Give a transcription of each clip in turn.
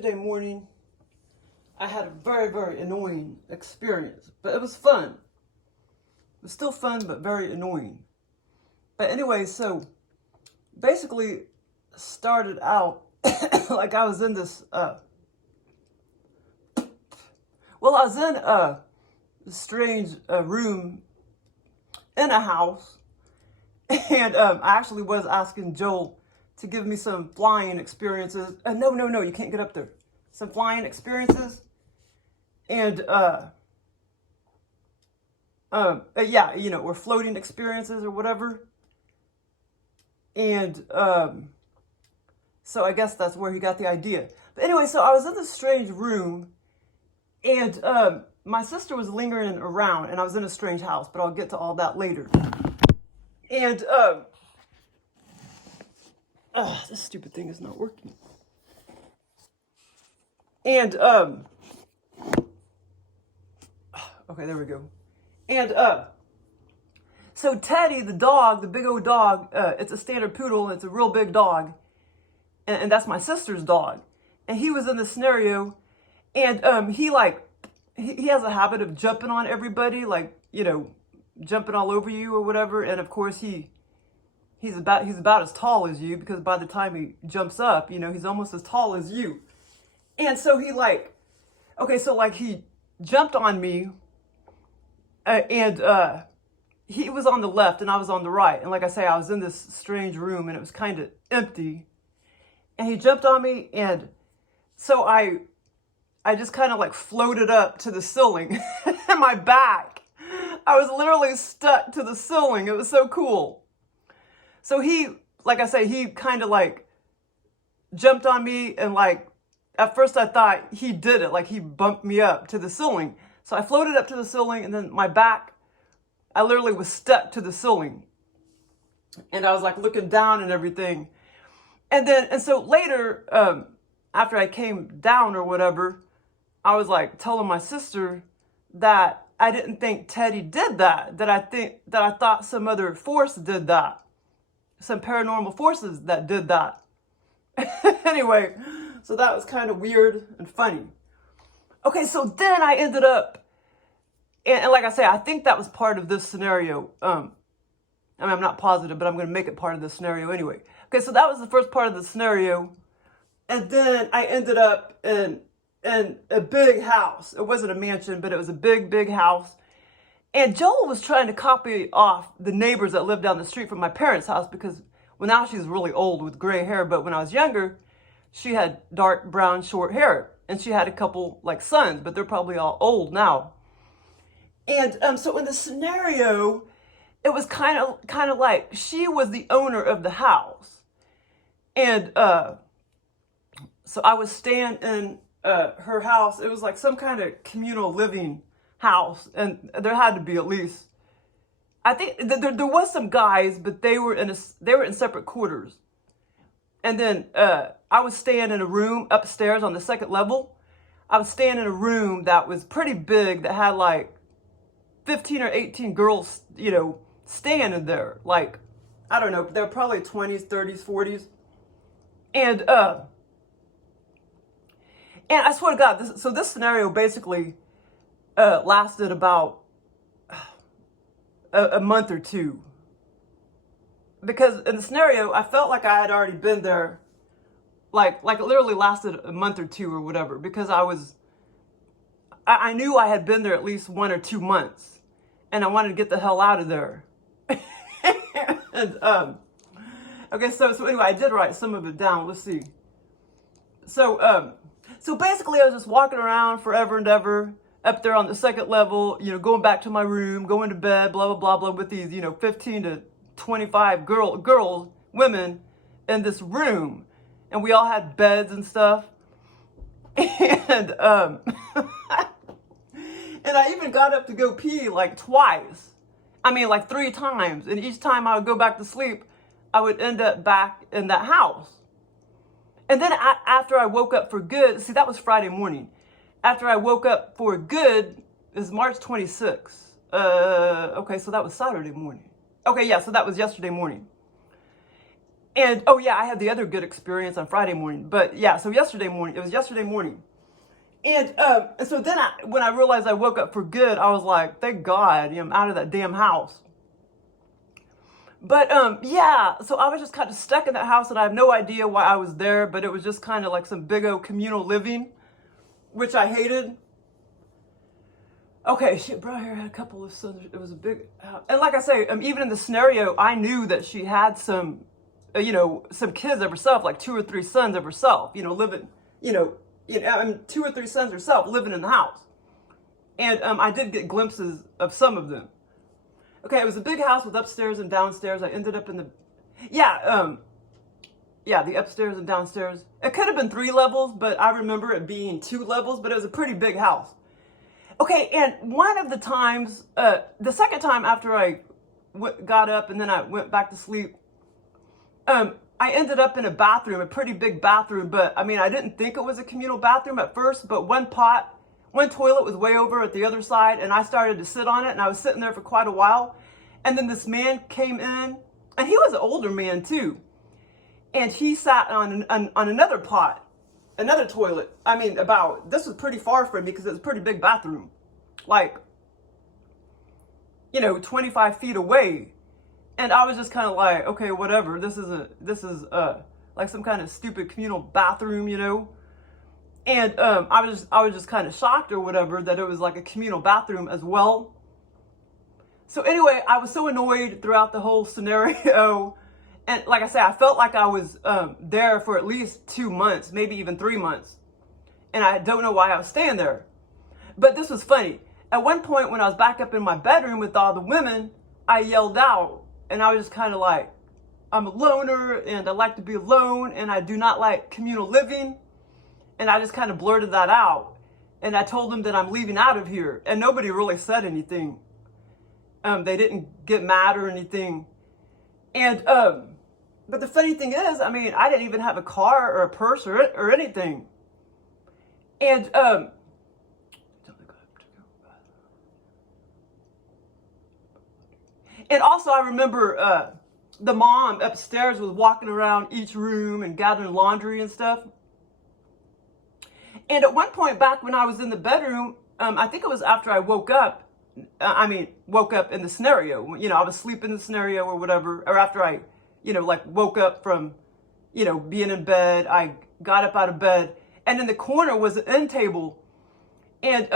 yesterday morning, I had a very, very annoying experience, but it was fun. It was still fun, but very annoying. But anyway, so basically started out like I was in this, I was in a strange room in a house, and I actually was asking Joel to give me some flying experiences. No, you can't get up there. Some flying experiences. And, yeah, or floating experiences or whatever. And, so I guess that's where he got the idea. But anyway, so I was in this strange room, and, my sister was lingering around, and I was in a strange house, but I'll get to all that later. And, this stupid thing is not working. And, okay, there we go. And, so Teddy, the dog, the big old dog, it's a standard poodle, it's a real big dog, and that's my sister's dog. And he was in this scenario, and, he has a habit of jumping on everybody, like, jumping all over you or whatever, and of course he's about as tall as you, because by the time he jumps up, he's almost as tall as you. And so he he jumped on me, and he was on the left and I was on the right. And like I say, I was in this strange room and it was kind of empty. And he jumped on me, and so I just kind of floated up to the ceiling. And my back, I was literally stuck to the ceiling. It was so cool. So he, like I say, he kind of jumped on me, and at first I thought he did it, he bumped me up to the ceiling. So I floated up to the ceiling, and then my back, I literally was stuck to the ceiling. And I was looking down and everything. And so later, after I came down or whatever, I was telling my sister that I didn't think Teddy did that, that I thought some other force did that. Some paranormal forces that did that. Anyway, so that was kind of weird and funny. Okay, so then I ended up, and like I say, I think that was part of this scenario. I'm not positive, but I'm going to make it part of this scenario anyway. Okay, so that was the first part of the scenario. And then I ended up in a big house. It wasn't a mansion, but it was a big, big house. And Joel was trying to copy off the neighbors that lived down the street from my parents' house, because, well, now she's really old with gray hair, but when I was younger, she had dark brown short hair, and she had a couple sons, but they're probably all old now. And so in the scenario, it was kind of like she was the owner of the house. And so I was staying in her house. It was some kind of communal living house, and there had to be at least, I think there was some guys, but they were in separate quarters. And then I was staying in a room upstairs on the second level. I was staying in a room that was pretty big, that had 15 or 18 girls, staying in there. I don't know, they're probably 20s, 30s, 40s. And I swear to God, this scenario basically lasted about a month or two. Because in the scenario, I felt like I had already been there, it literally lasted a month or two or whatever, because I knew I had been there at least 1 or 2 months, and I wanted to get the hell out of there. And, okay, so anyway, I did write some of it down. Let's see. So basically I was just walking around forever and ever, up there on the second level, going back to my room, going to bed, blah, blah, blah, blah, with these, 15 to 25 women in this room. And we all had beds and stuff. And, and I even got up to go pee twice. I mean, 3 times. And each time I would go back to sleep, I would end up back in that house. And then after I woke up for good, see, that was Friday morning. After I woke up for good, is March 26th. Okay, so that was Saturday morning. Okay, yeah, so that was yesterday morning. And, oh yeah, I had the other good experience on Friday morning. But yeah, so yesterday morning, it was yesterday morning. And so then when I realized I woke up for good, I was like, thank God, I'm out of that damn house. But yeah, so I was just kind of stuck in that house and I have no idea why I was there, but it was just kind of like some big old communal living, which I hated. Okay, she brought her had a couple of sons. It was a big house. And like I say, even in the scenario, I knew that she had some, some kids of herself, like 2 or 3 sons of herself, living, 2 or 3 sons herself living in the house. And I did get glimpses of some of them. Okay, it was a big house with upstairs and downstairs. I ended up in the, the upstairs and downstairs. It could have been 3 levels, but I remember it being 2 levels, but it was a pretty big house. Okay, and one of the times, the second time after I got up and then I went back to sleep, I ended up in a bathroom, a pretty big bathroom, but I didn't think it was a communal bathroom at first, but one toilet was way over at the other side, and I started to sit on it, and I was sitting there for quite a while, and then this man came in, and he was an older man too, and he sat on another pot, another toilet. This was pretty far from me because it was a pretty big bathroom, like, 25 feet away, and I was just kind of like, okay, whatever, this is like some kind of stupid communal bathroom, And I was just kind of shocked or whatever that it was like a communal bathroom as well. So anyway, I was so annoyed throughout the whole scenario. And like I said, I felt like I was there for at least 2 months, maybe even 3 months. And I don't know why I was staying there. But this was funny. At one point when I was back up in my bedroom with all the women, I yelled out. And I was just kind of like, I'm a loner and I like to be alone and I do not like communal living. And I just kind of blurted that out. And I told them that I'm leaving out of here. And nobody really said anything. They didn't get mad or anything. And, but the funny thing is, I didn't even have a car or a purse or anything. And, also I remember, the mom upstairs was walking around each room and gathering laundry and stuff. And at one point back when I was in the bedroom, I think it was after I woke up. Woke up in the scenario. I was sleeping in the scenario or whatever. Or after I, woke up from, being in bed. I got up out of bed. And in the corner was an end table. And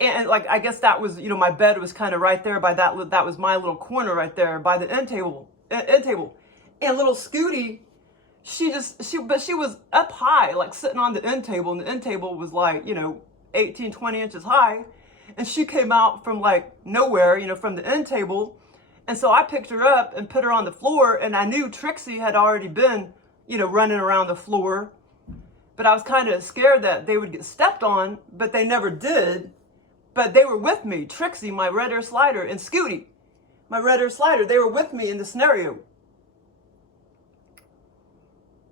like, I guess that was, my bed was kind of right there by that was my little corner right there by the end table. And little Scootie, she was up high, like sitting on the end table, and the end table was like, 18, 20 inches high. And she came out from like nowhere, from the end table. And so I picked her up and put her on the floor, and I knew Trixie had already been, running around the floor. But I was kind of scared that they would get stepped on, but they never did. But they were with me, Trixie, my red hair slider, and Scootie, my red hair slider. They were with me in the scenario.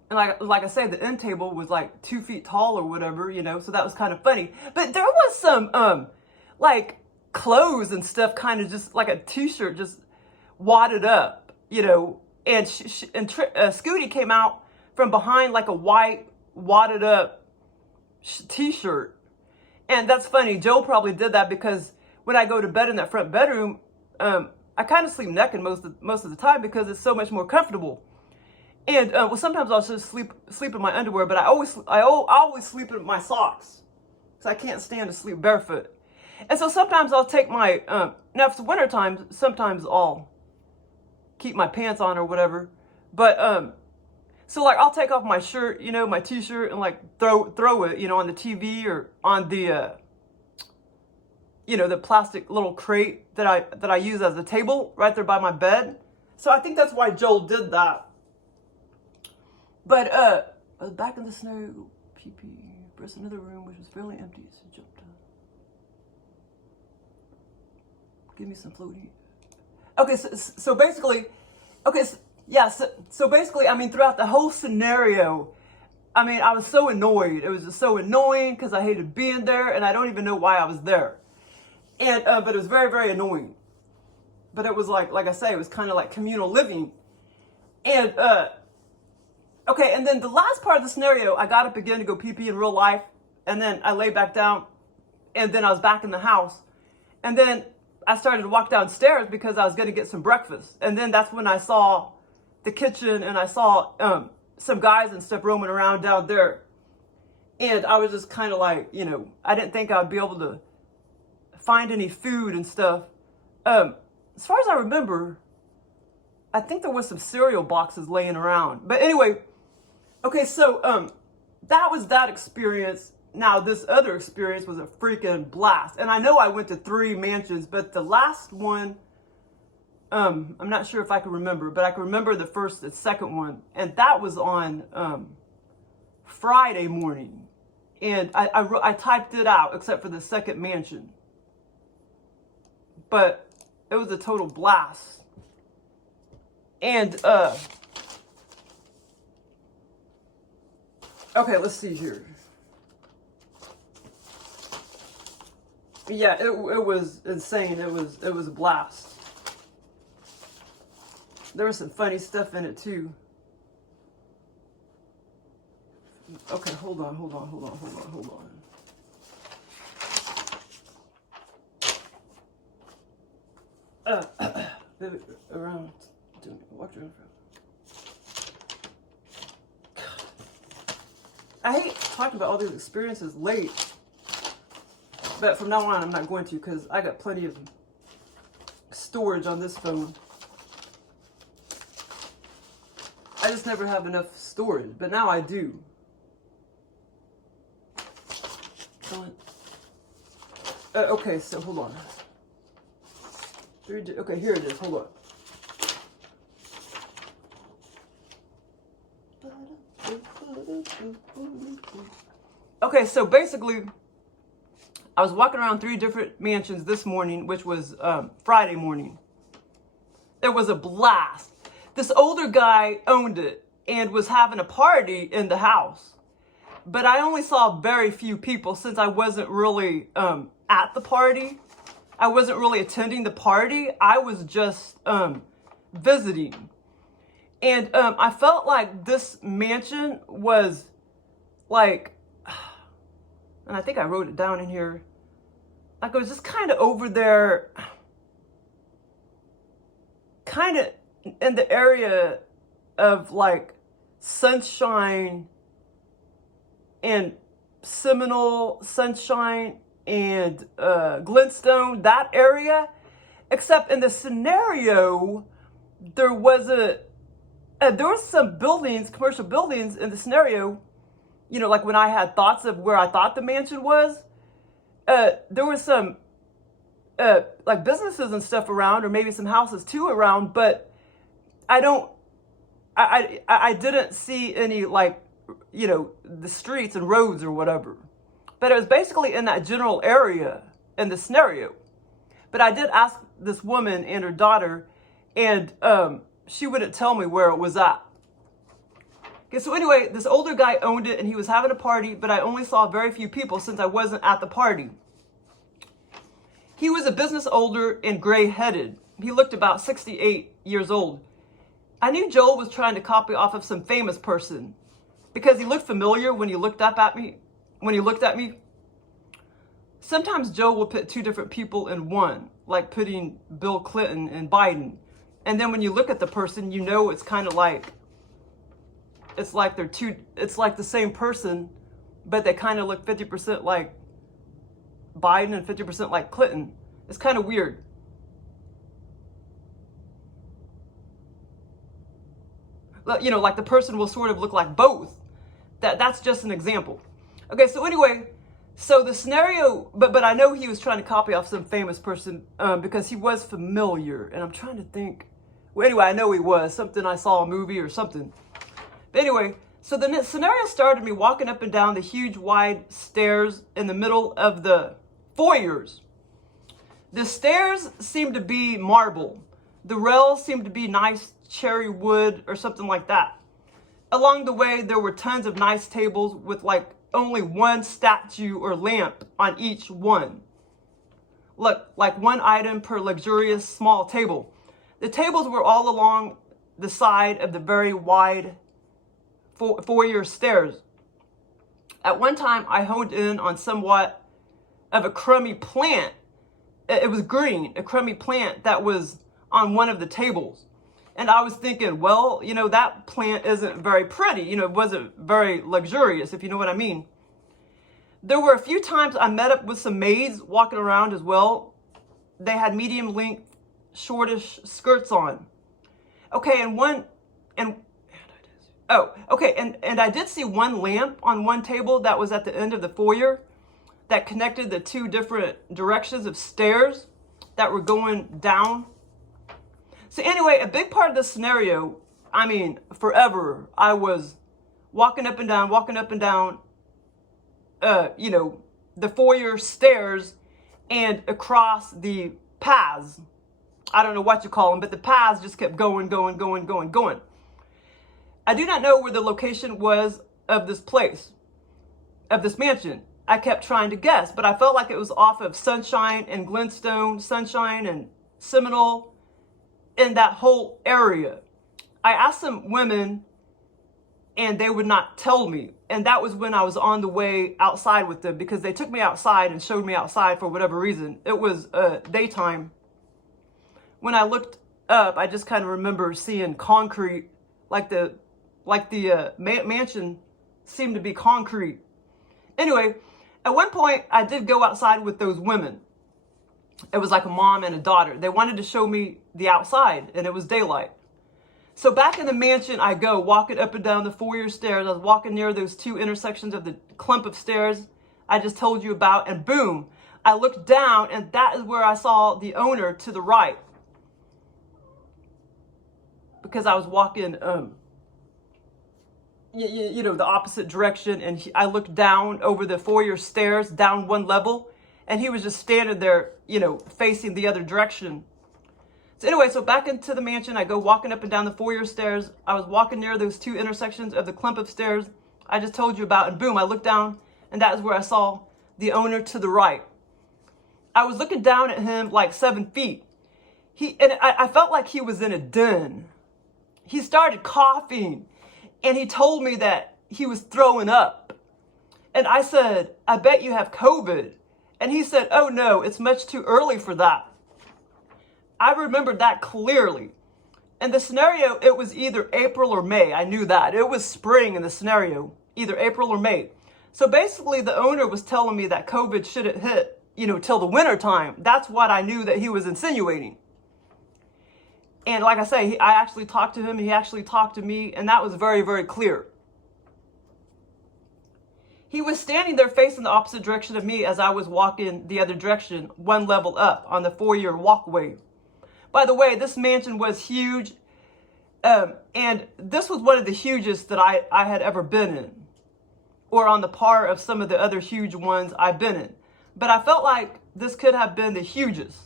And like I said, the end table was like 2 feet tall or whatever, so that was kind of funny. But there was some, like, clothes and stuff, kind of just like a t-shirt just wadded up, and Scootie came out from behind like a white wadded up t-shirt. And that's funny. Joe probably did that because when I go to bed in that front bedroom, I kind of sleep naked most of the time because it's so much more comfortable. And sometimes I'll just sleep in my underwear, but I always sleep in my socks because I can't stand to sleep barefoot. And so sometimes I'll take my now if it's winter time, sometimes I'll keep my pants on or whatever. But so like I'll take off my shirt, my t-shirt, and like throw it, on the TV or on the the plastic little crate that I use as a table right there by my bed. So I think that's why Joel did that. But I was back in the snow, pee-pee, pressed another room which was fairly empty, so jumped on. Give me some floaty. Okay, so basically, so basically, throughout the whole scenario, I was so annoyed. It was just so annoying because I hated being there, and I don't even know why I was there. And but it was very, very annoying. but it was like I say, it was kind of like communal living. And, okay, and then the last part of the scenario, I got up again to go pee-pee in real life, and then I lay back down, and then I was back in the house. And then I started to walk downstairs because I was going to get some breakfast. And then that's when I saw the kitchen, and I saw some guys and stuff roaming around down there. And I was just kind of like, you know, I didn't think I'd be able to find any food and stuff. As far as I remember, I think there was some cereal boxes laying around. But anyway, okay, so that was that experience. Now, this other experience was a freaking blast. And I know I went to 3 mansions, but the last one, I'm not sure if I can remember, but I can remember the second one. And that was on Friday morning. And I typed it out, except for the second mansion. But it was a total blast. And, okay, let's see here. Yeah, it was insane. It was a blast. There was some funny stuff in it too. Okay, hold on. Around, walk around. I hate talking about all these experiences late, but from now on I'm not going to, because I got plenty of storage on this phone. I just never have enough storage, but now I do. Okay, so hold on. Okay, here it is. Hold on. Okay, so basically, I was walking around 3 different mansions this morning, which was Friday morning. It was a blast. This older guy owned it and was having a party in the house. But I only saw very few people since I wasn't really at the party. I wasn't really attending the party. I was just visiting. And I felt like this mansion was like, and I think I wrote it down in here, like it was just kind of over there, kind of in the area of like Sunshine and Seminole, Sunshine and Glintstone, that area. Except in the scenario, there was some buildings, commercial buildings in the scenario. You know, like when I had thoughts of where I thought the mansion was, there was some like businesses and stuff around, or maybe some houses too around. But I didn't see any, like, you know, the streets and roads or whatever. But it was basically in that general area in the scenario. But I did ask this woman and her daughter, and she wouldn't tell me where it was at. Okay, so anyway, this older guy owned it, and he was having a party, but I only saw very few people since I wasn't at the party. He was a business older and gray-headed. He looked about 68 years old. I knew Joel was trying to copy off of some famous person because he looked familiar when he looked up at me. When he looked at me. Sometimes Joe will put 2 different people in one, like putting Bill Clinton and Biden. And then when you look at the person, you know it's kind of like, it's like it's like the same person, but they kind of look 50% like Biden and 50% like Clinton. It's kind of weird. You know, like the person will sort of look like both. That's just an example. Okay, so anyway, so the scenario, but I know he was trying to copy off some famous person because he was familiar. And I'm trying to think. Well, anyway, I know he was. Something I saw a movie or something. But anyway, so the scenario started me walking up and down the huge wide stairs in the middle of the foyers. The stairs seemed to be marble. The rails seemed to be nice cherry wood or something like that. Along the way, there were tons of nice tables with like only one statue or lamp on each one. look, like one item per luxurious small table. The tables were all along the side of the very wide foyer stairs. At one time, I honed in on somewhat of a crummy plant. It was green, a crummy plant that was on one of the tables. And I was thinking, well, you know, that plant isn't very pretty. You know, it wasn't very luxurious, if you know what I mean. There were a few times I met up with some maids walking around as well. They had medium length, shortish skirts on. Okay, and I did see one lamp on one table that was at the end of the foyer that connected the two different directions of stairs that were going down. So anyway, a big part of this scenario, I mean, forever, I was walking up and down, you know, the foyer stairs and across the paths. I don't know what you call them, but the paths just kept going. I do not know where the location was of this place, of this mansion. I kept trying to guess, but I felt like it was off of Sunshine and Glenstone, Sunshine and Seminole, in that whole area. I asked some women and they would not tell me. And that was when I was on the way outside with them, because they took me outside and showed me outside for whatever reason. It was daytime. When I looked up, I just kind of remember seeing concrete, like the mansion seemed to be concrete. Anyway, at one point, I did go outside with those women. It was like a mom and a daughter. They wanted to show me the outside, and it was daylight. So back in the mansion, I go walking up and down the foyer stairs. I was walking near those two intersections of the clump of stairs I just told you about, and boom, I looked down, and that is where I saw the owner to the right. Because I was walking, you know, the opposite direction, and I looked down over the foyer stairs, down one level, and he was just standing there, you know, facing the other direction. So anyway, so back into the mansion, I go walking up and down the foyer stairs. I was walking near those two intersections of the clump of stairs I just told you about, and boom, I looked down, and that is where I saw the owner to the right. I was looking down at him like 7 feet. I felt like he was in a den. He started coughing, and he told me that he was throwing up. And I said, I bet you have COVID. And he said, oh no, it's much too early for that. I remembered that clearly. In the scenario, it was either April or May. I knew that. It was spring in the scenario, either April or May. So basically, the owner was telling me that COVID shouldn't hit, you know, till the winter time. That's what I knew that he was insinuating. And like I say, I actually talked to him. He actually talked to me. And that was very, very clear. He was standing there facing the opposite direction of me as I was walking the other direction, one level up on the foyer walkway. By the way, this mansion was huge. And this was one of the hugest that I had ever been in, or on the par of some of the other huge ones I've been in. But I felt like this could have been the hugest.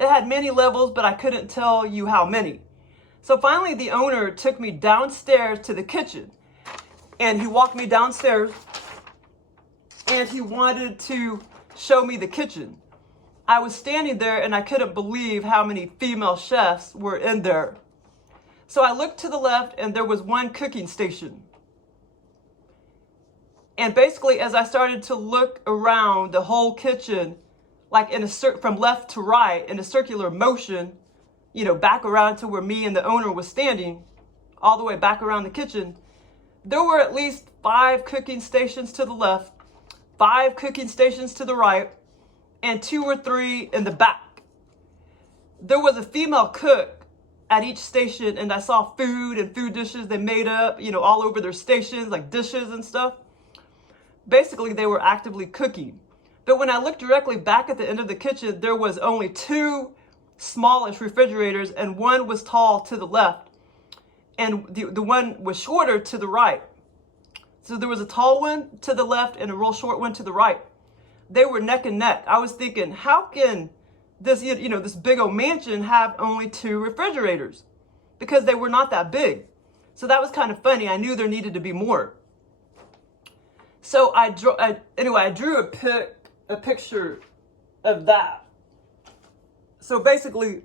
It had many levels, but I couldn't tell you how many. So finally, the owner took me downstairs to the kitchen. And he walked me downstairs, and he wanted to show me the kitchen. I was standing there, and I couldn't believe how many female chefs were in there. So I looked to the left, and there was one cooking station. And basically, as I started to look around the whole kitchen, like from left to right in a circular motion, you know, back around to where me and the owner was standing, all the way back around the kitchen, there were at least 5 cooking stations to the left, 5 cooking stations to the right, and 2 or 3 in the back. There was a female cook at each station, and I saw food and food dishes they made up, you know, all over their stations, like dishes and stuff. Basically, they were actively cooking. But when I looked directly back at the end of the kitchen, there was only 2 smallish refrigerators, and one was tall to the left, and the one was shorter to the right. So there was a tall one to the left and a real short one to the right. They were neck and neck. I was thinking, how can this, you know, this big old mansion have only 2 refrigerators? Because they were not that big. So that was kind of funny. I knew there needed to be more. So I drew a picture of that. So basically,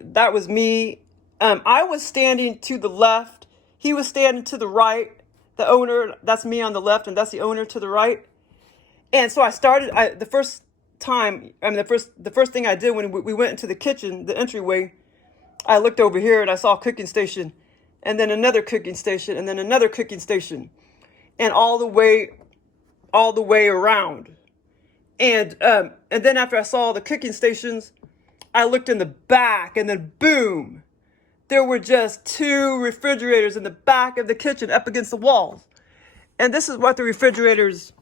that was me. I was standing to the left. He was standing to the right. The owner, that's me on the left, and that's the owner to the right. And so I started, the first thing I did when we went into the kitchen, the entryway, I looked over here and I saw a cooking station, and then another cooking station, and then another cooking station, and all the way around. And then after I saw the cooking stations, I looked in the back, and then boom, there were just 2 refrigerators in the back of the kitchen up against the walls. And this is what the refrigerators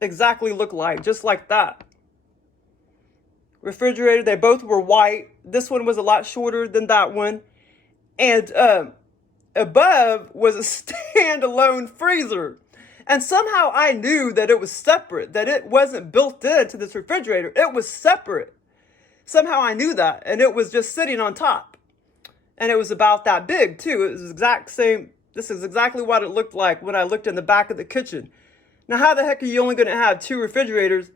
exactly look like, just like that. Refrigerator, they both were white. This one was a lot shorter than that one. And above was a standalone freezer. And somehow I knew that it was separate, that it wasn't built into this refrigerator. It was separate. Somehow I knew that, and it was just sitting on top. And it was about that big, too. It was exact same. This is exactly what it looked like when I looked in the back of the kitchen. Now, how the heck are you only going to have 2 refrigerators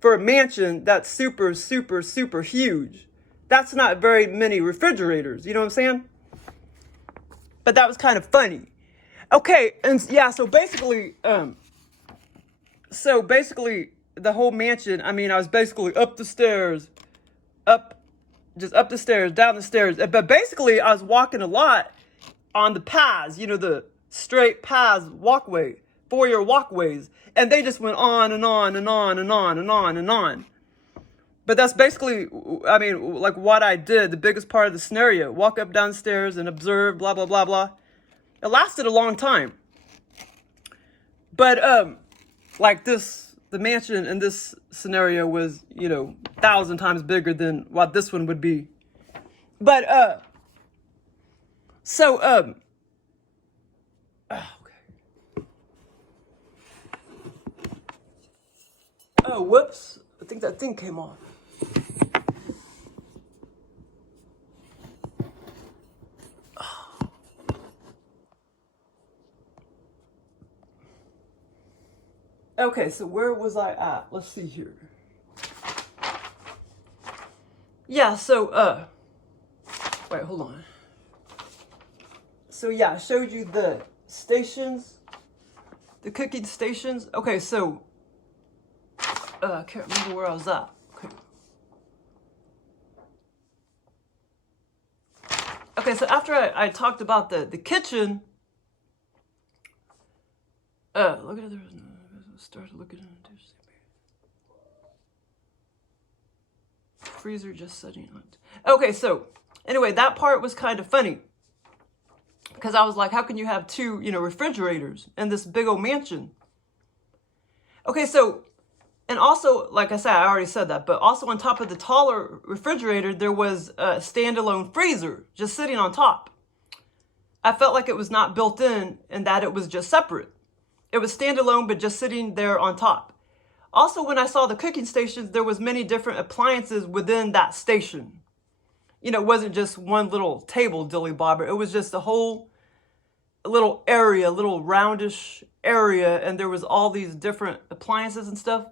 for a mansion that's super, super, super huge? That's not very many refrigerators. You know what I'm saying? But that was kind of funny. Okay, and yeah, so basically, the whole mansion, I mean, I was basically up the stairs, down the stairs. But basically, I was walking a lot on the paths, the straight paths, foyer walkways. And they just went on and on and on and on and on and on. But that's basically, I mean, like what I did, the biggest part of the scenario. Walk up downstairs and observe, blah, blah, blah, blah. It lasted a long time. But, the mansion in this scenario was, 1,000 times bigger than what this one would be. But, oh, whoops. I think that thing came off. Okay, so where was I at? Let's see here. Yeah, so, wait, hold on. So, yeah, I showed you the stations, the cooking stations. Okay, so, I can't remember where I was at. Okay, so after I talked about the kitchen, look at it. Started looking at it. Freezer just setting on. Okay, so anyway, that part was kind of funny because I was like, how can you have 2, refrigerators in this big old mansion? Okay, so, and also, like I said, I already said that, but also on top of the taller refrigerator, there was a standalone freezer just sitting on top. I felt like it was not built in and that it was just separate. It was standalone, but just sitting there on top. Also, when I saw the cooking stations, there was many different appliances within that station. It wasn't just one little table dilly bobber. It was just a whole little area, little roundish area, and there was all these different appliances and stuff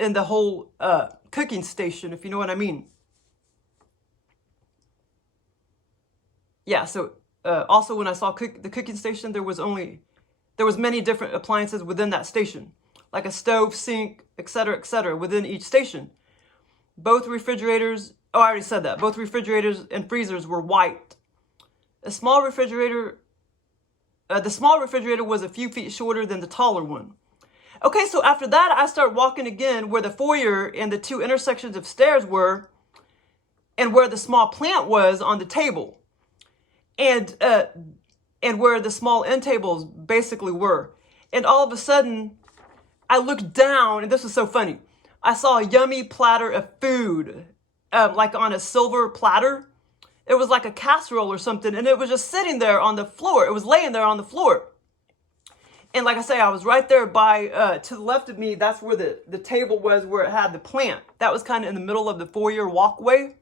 in the whole cooking station, if you know what I mean. Yeah, so also when I saw the cooking station, there was many different appliances within that station, like a stove, sink, etc., within each station. Both refrigerators, I already said that. Both refrigerators and freezers were white. The small refrigerator was a few feet shorter than the taller one. Okay, so after that, I start walking again where the foyer and the 2 intersections of stairs were, and where the small plant was on the table. And where the small end tables basically were. And all of a sudden, I looked down, and this was so funny. I saw a yummy platter of food, like on a silver platter. It was like a casserole or something, and it was just sitting there on the floor. It was laying there on the floor. And like I say, I was right there by, to the left of me, that's where the table was where it had the plant. That was kind of in the middle of the foyer walkway.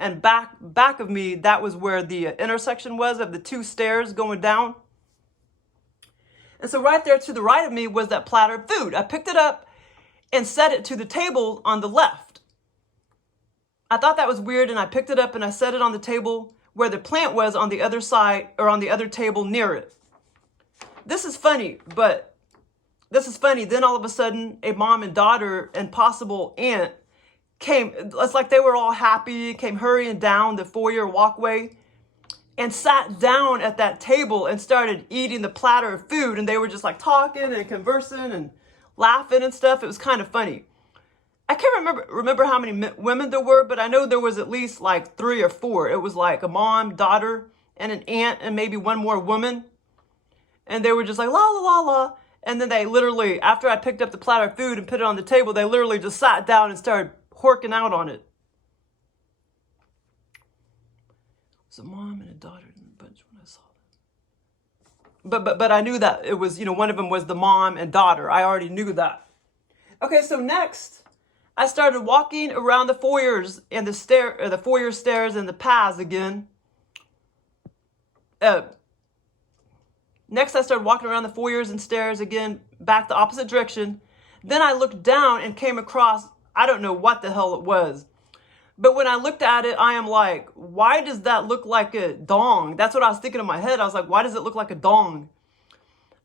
And back of me, that was where the intersection was of the 2 stairs going down. And so right there to the right of me was that platter of food. I picked it up and set it to the table on the left. I thought that was weird, and I picked it up and I set it on the table where the plant was on the other side, or on the other table near it. This is funny, but this is funny. Then all of a sudden, a mom and daughter and possible aunt came. It's like they were all happy, came hurrying down the foyer walkway and sat down at that table and started eating the platter of food. And they were just like talking and conversing and laughing and stuff. It was kind of funny. I can't remember how many women there were, but I know there was at least like 3 or 4. It was like a mom, daughter, and an aunt, and maybe one more woman. And they were just like, la, la, la, la. And then they literally, after I picked up the platter of food and put it on the table, they literally just sat down and started horking out on it. It was a mom and a daughter in the bunch when I saw them. But I knew that it was, one of them was the mom and daughter. I already knew that. Okay, so next, I started walking around the foyers and the foyer stairs and the paths again. Next, I started walking around the foyers and stairs again, back the opposite direction. Then I looked down and came across, I don't know what the hell it was. But when I looked at it, I am like, why does that look like a dong? That's what I was thinking in my head. I was like, why does it look like a dong?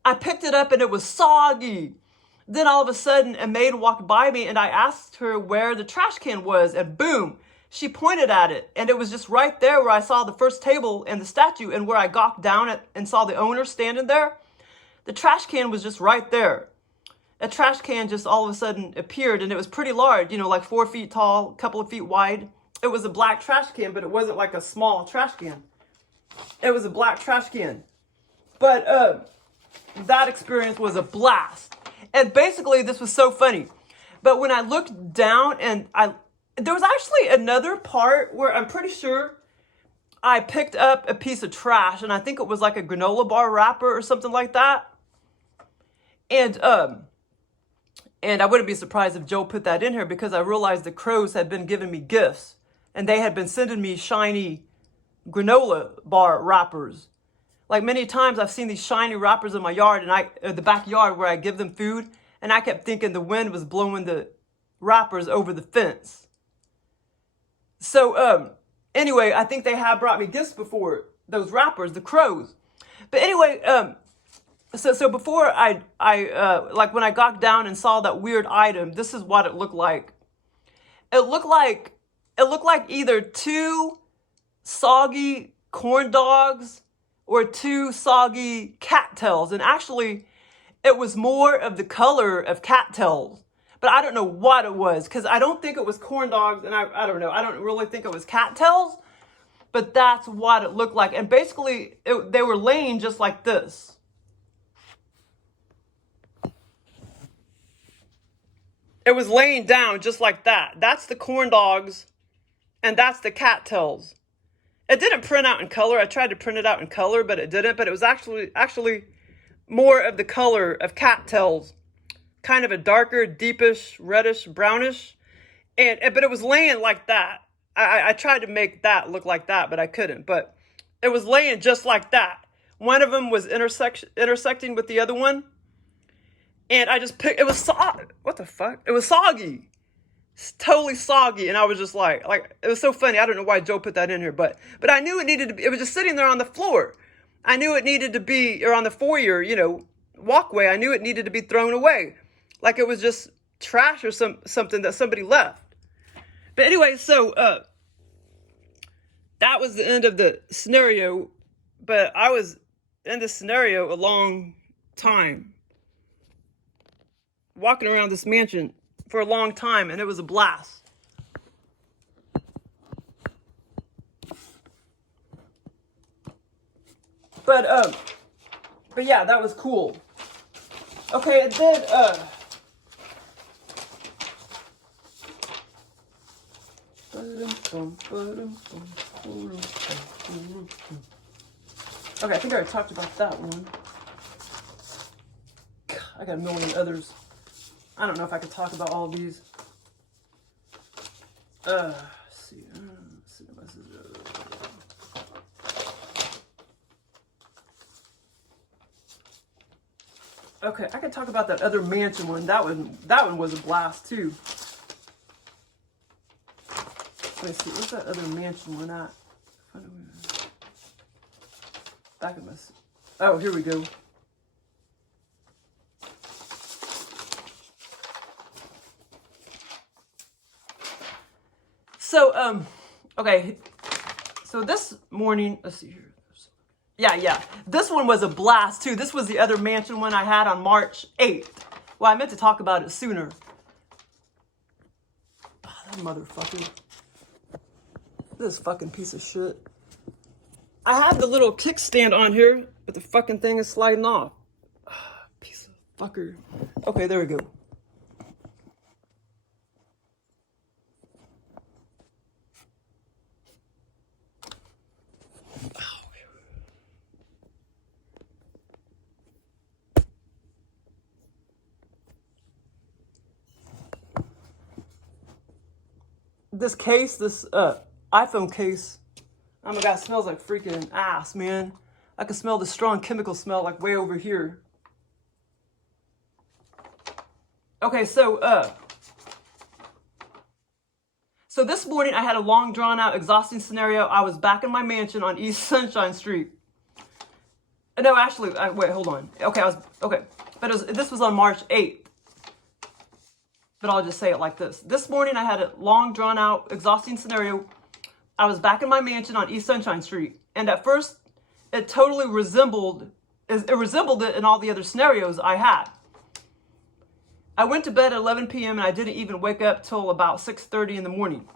I picked it up and it was soggy. Then all of a sudden, a maid walked by me and I asked her where the trash can was, and boom, she pointed at it. And it was just right there where I saw the first table and the statue, and where I gawked down and saw the owner standing there. The trash can was just right there. A trash can just all of a sudden appeared, and it was pretty large, like 4 feet tall, a couple of feet wide. It was a black trash can, but it wasn't like a small trash can. It was a black trash can. But that experience was a blast. And basically, this was so funny. But when I looked down, and there was actually another part where I'm pretty sure I picked up a piece of trash, and I think it was like a granola bar wrapper or something like that. And I wouldn't be surprised if Joe put that in here, because I realized the crows had been giving me gifts, and they had been sending me shiny granola bar wrappers. Like many times I've seen these shiny wrappers in my yard, and the backyard where I give them food, and I kept thinking the wind was blowing the wrappers over the fence. So anyway, I think they have brought me gifts before, those wrappers, the crows. But anyway, so before I like when I got down and saw that weird item, this is what it looked like. It looked like either 2 soggy corn dogs or 2 soggy cattails. And actually, it was more of the color of cattails. But I don't know what it was, because I don't think it was corn dogs, and I don't know. I don't really think it was cattails, but that's what it looked like. And basically, they were laying just like this. It was laying down just like that. That's the corn dogs, and that's the cattails. It didn't print out in color. I tried to print it out in color, but it didn't. But it was actually more of the color of cattails, kind of a darker, deepish, reddish, brownish. But it was laying like that. I tried to make that look like that, but I couldn't. But it was laying just like that. One of them was intersecting with the other one. And I just picked, it was what the fuck? It was soggy. It's totally soggy. And I was just like, it was so funny. I don't know why Joe put that in here, but I knew it needed to be, it was just sitting there on the floor. I knew it needed to be, or on the foyer, walkway. I knew it needed to be thrown away. Like it was just trash or something that somebody left. But anyway, so that was the end of the scenario. But I was in this scenario a long time, walking around this mansion for a long time, and it was a blast. But yeah, that was cool. Okay, and then okay, I think I already talked about that one. I got a million others. I don't know if I could talk about all of these. Let's see. Okay, I can talk about that other mansion one. That one was a blast too. Let me see, where's that other mansion one at? Back in this. Oh, here we go. So, okay. So this morning, let's see here. Yeah. This one was a blast too. This was the other mansion one I had on March 8th. Well, I meant to talk about it sooner. Oh, that motherfucker. This fucking piece of shit. I have the little kickstand on here, but the fucking thing is sliding off. Piece of fucker. Okay, there we go. This case, this iPhone case, oh my god, it smells like freaking ass, man. I can smell the strong chemical smell like way over here. Okay, so this morning I had a long drawn out exhausting scenario. I was back in my mansion on East Sunshine Street. No, actually, wait, hold on. Okay, but this was on March 8th. But I'll just say it like this. This morning I had a long drawn out exhausting scenario. I was back in my mansion on East Sunshine Street. And at first it totally resembled it in all the other scenarios I had. I went to bed at 11 p.m. and I didn't even wake up till about 6:30 in the morning.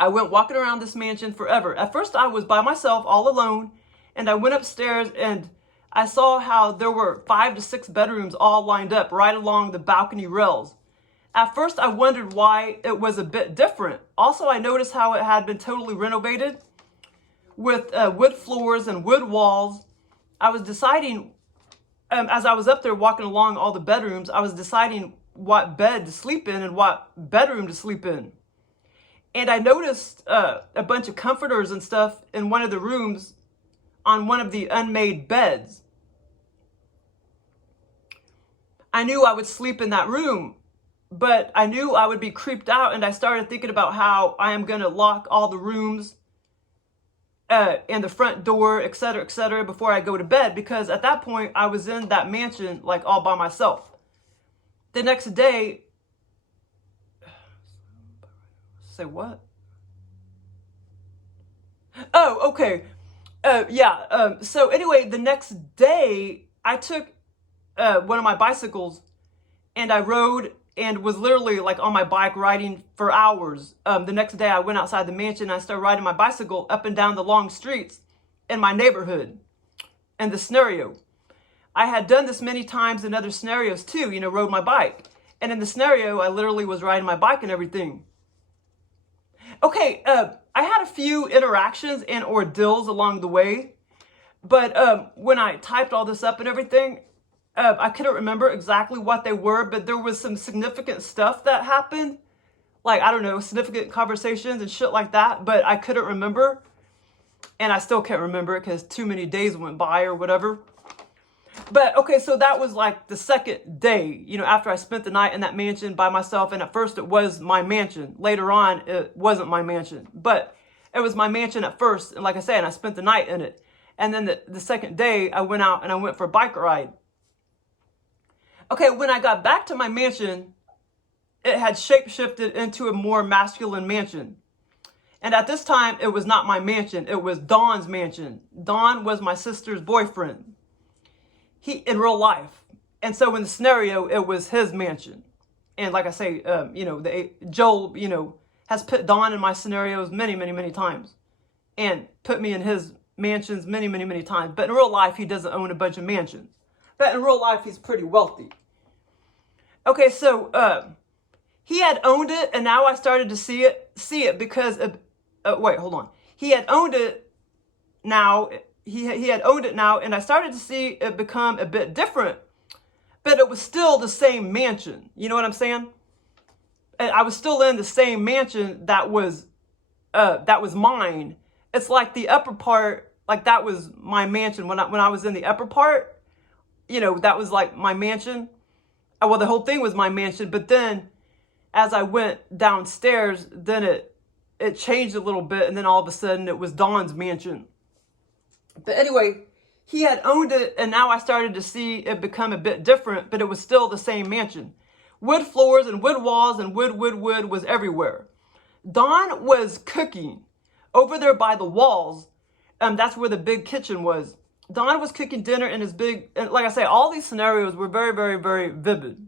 I went walking around this mansion forever. At first I was by myself, all alone, and I went upstairs and I saw how there were 5 to 6 bedrooms all lined up right along the balcony rails. At first, I wondered why it was a bit different. Also, I noticed how it had been totally renovated with wood floors and wood walls. I was deciding, as I was up there walking along all the bedrooms, I was deciding what bed to sleep in and what bedroom to sleep in. And I noticed a bunch of comforters and stuff in one of the rooms on one of the unmade beds. I knew I would sleep in that room, but I knew I would be creeped out, and I started thinking about how I am going to lock all the rooms and the front door, etc., before I go to bed, because at that point, I was in that mansion, like, all by myself. The next day... Say what? Oh, okay. So anyway, the next day, I took one of my bicycles, and I rode... and was literally like on my bike riding for hours. The next day I went outside the mansion and I started riding my bicycle up and down the long streets in my neighborhood. And the scenario, I had done this many times in other scenarios too, rode my bike. And in the scenario, I literally was riding my bike and everything. Okay, I had a few interactions and ordeals along the way. But when I typed all this up and everything, I couldn't remember exactly what they were, but there was some significant stuff that happened. Like, I don't know, significant conversations and shit like that, but I couldn't remember. And I still can't remember it because too many days went by or whatever. But, okay, so that was like the second day, after I spent the night in that mansion by myself. And at first it was my mansion. Later on, it wasn't my mansion. But it was my mansion at first. And like I said, I spent the night in it. And then the second day, I went out and I went for a bike ride. Okay, when I got back to my mansion, it had shapeshifted into a more masculine mansion. And at this time, it was not my mansion. It was Dawn's mansion. Dawn was my sister's boyfriend. In real life. And so in the scenario, it was his mansion. And like I say, Joel, has put Dawn in my scenarios many, many, many times. And put me in his mansions many, many, many times. But in real life, he doesn't own a bunch of mansions. But in real life, he's pretty wealthy. Okay, so he had owned it, and now I started to see it because wait, hold on. He had owned it now. He had owned it now, and I started to see it become a bit different, but it was still the same mansion. You know what I'm saying? And I was still in the same mansion that was mine. It's like the upper part, like that was my mansion when I was in the upper part. that was like my mansion. Well, the whole thing was my mansion, but then as I went downstairs, then it changed a little bit, and then all of a sudden it was Don's mansion. But anyway, he had owned it, and now I started to see it become a bit different, but it was still the same mansion. Wood floors and wood walls and wood was everywhere. Don was cooking over there by the walls. That's where the big kitchen was. Don was cooking dinner in his big, and like I say, all these scenarios were very, very, very vivid.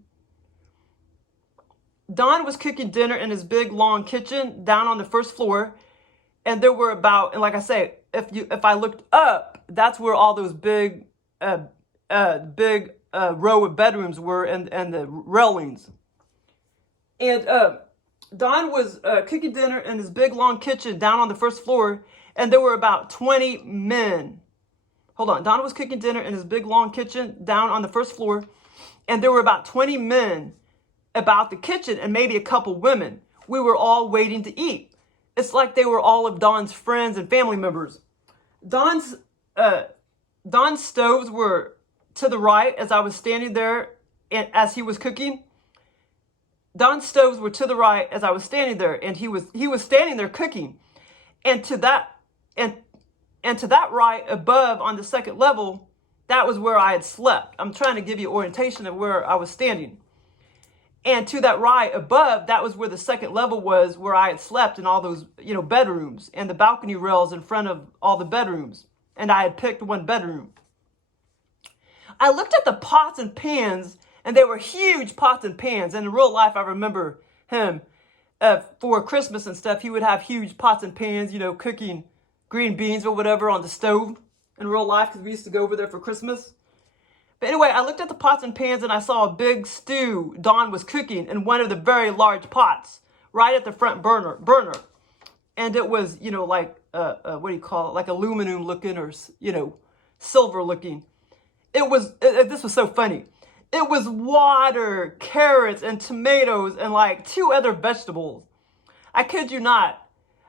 Don was cooking dinner in his big, long kitchen down on the first floor. And there were about, and like I say, if I looked up, that's where all those big row of bedrooms were, and the railings. And Don was cooking dinner in his big, long kitchen down on the first floor. And there were about 20 men. Hold on. Don was cooking dinner in his big, long kitchen down on the first floor. And there were about 20 men about the kitchen and maybe a couple women. We were all waiting to eat. It's like they were all of Don's friends and family members. Don's stoves were to the right as I was standing there and as he was cooking. Don's stoves were to the right as I was standing there, and he was standing there cooking. And to that right above on the second level, that was where I had slept. I'm trying to give you orientation of where I was standing. And to that right above, that was where the second level was, where I had slept in all those, bedrooms and the balcony rails in front of all the bedrooms. And I had picked one bedroom. I looked at the pots and pans, and they were huge pots and pans. And in real life, I remember him for Christmas and stuff. He would have huge pots and pans, cooking green beans or whatever on the stove in real life, because we used to go over there for Christmas. But anyway, I looked at the pots and pans, and I saw a big stew Don was cooking in one of the very large pots right at the front burner. And it was, like, what do you call it? Like aluminum looking or, silver looking. This was so funny. It was water, carrots, and tomatoes, and like 2 other vegetables. I kid you not.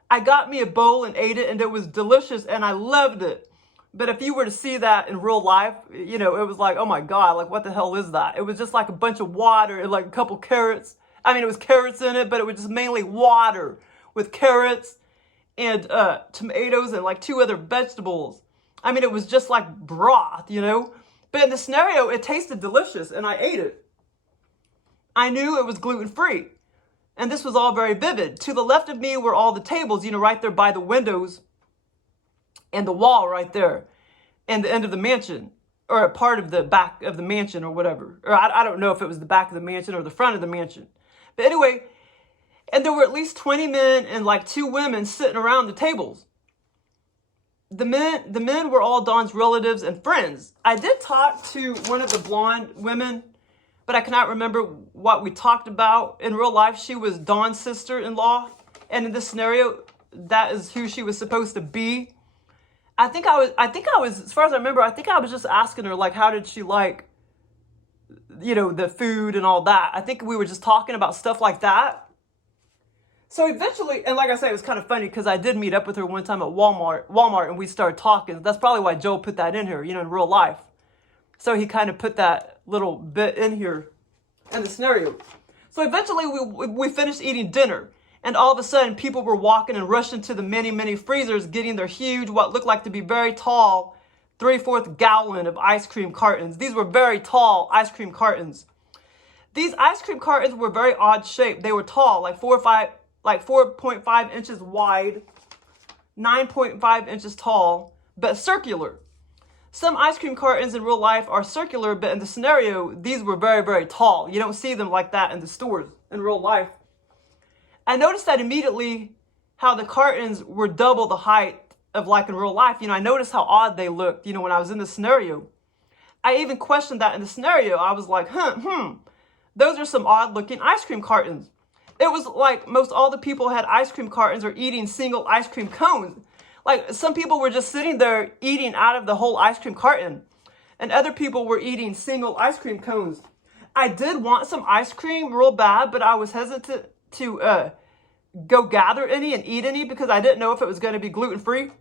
I got me a bowl and ate it, and it was delicious, and I loved it. But if you were to see that in real life, it was like, oh my God, like what the hell is that? It was just like a bunch of water and like a couple carrots. I mean, it was carrots in it, but it was just mainly water with carrots and tomatoes and like 2 other vegetables. I mean, it was just like broth, But in the scenario, it tasted delicious, and I ate it. I knew it was gluten-free. And this was all very vivid. To the left of me were all the tables, right there by the windows and the wall right there, and the end of the mansion, or a part of the back of the mansion or whatever. Or I don't know if it was the back of the mansion or the front of the mansion. But anyway, and there were at least 20 men and like 2 women sitting around the tables. The men were all Don's relatives and friends. I did talk to one of the blonde women, but I cannot remember what we talked about. In real life, she was Don's sister-in-law. And in this scenario, that is who she was supposed to be. I think I was, as far as I remember, I think I was just asking her, like, how did she like, the food and all that. I think we were just talking about stuff like that. So eventually, and like I say, it was kind of funny because I did meet up with her one time at Walmart, and we started talking. That's probably why Joe put that in here, in real life. So he kind of put that little bit in here in the scenario. So eventually we finished eating dinner. And all of a sudden, people were walking and rushing to the many, many freezers, getting their huge, what looked like to be very tall, 3/4 gallon of ice cream cartons. These were very tall ice cream cartons. These ice cream cartons were very odd shaped. They were tall, like 4.5 inches wide, 9.5 inches tall, but circular. Some ice cream cartons in real life are circular, but in the scenario, these were very, very tall. You don't see them like that in the stores in real life. I noticed that immediately how the cartons were double the height of like in real life. I noticed how odd they looked, when I was in the scenario. I even questioned that in the scenario. I was like, those are some odd looking ice cream cartons. It was like most all the people had ice cream cartons or eating single ice cream cones. Like some people were just sitting there eating out of the whole ice cream carton, and other people were eating single ice cream cones. I did want some ice cream real bad, but I was hesitant to go gather any and eat any because I didn't know if it was going to be gluten-free.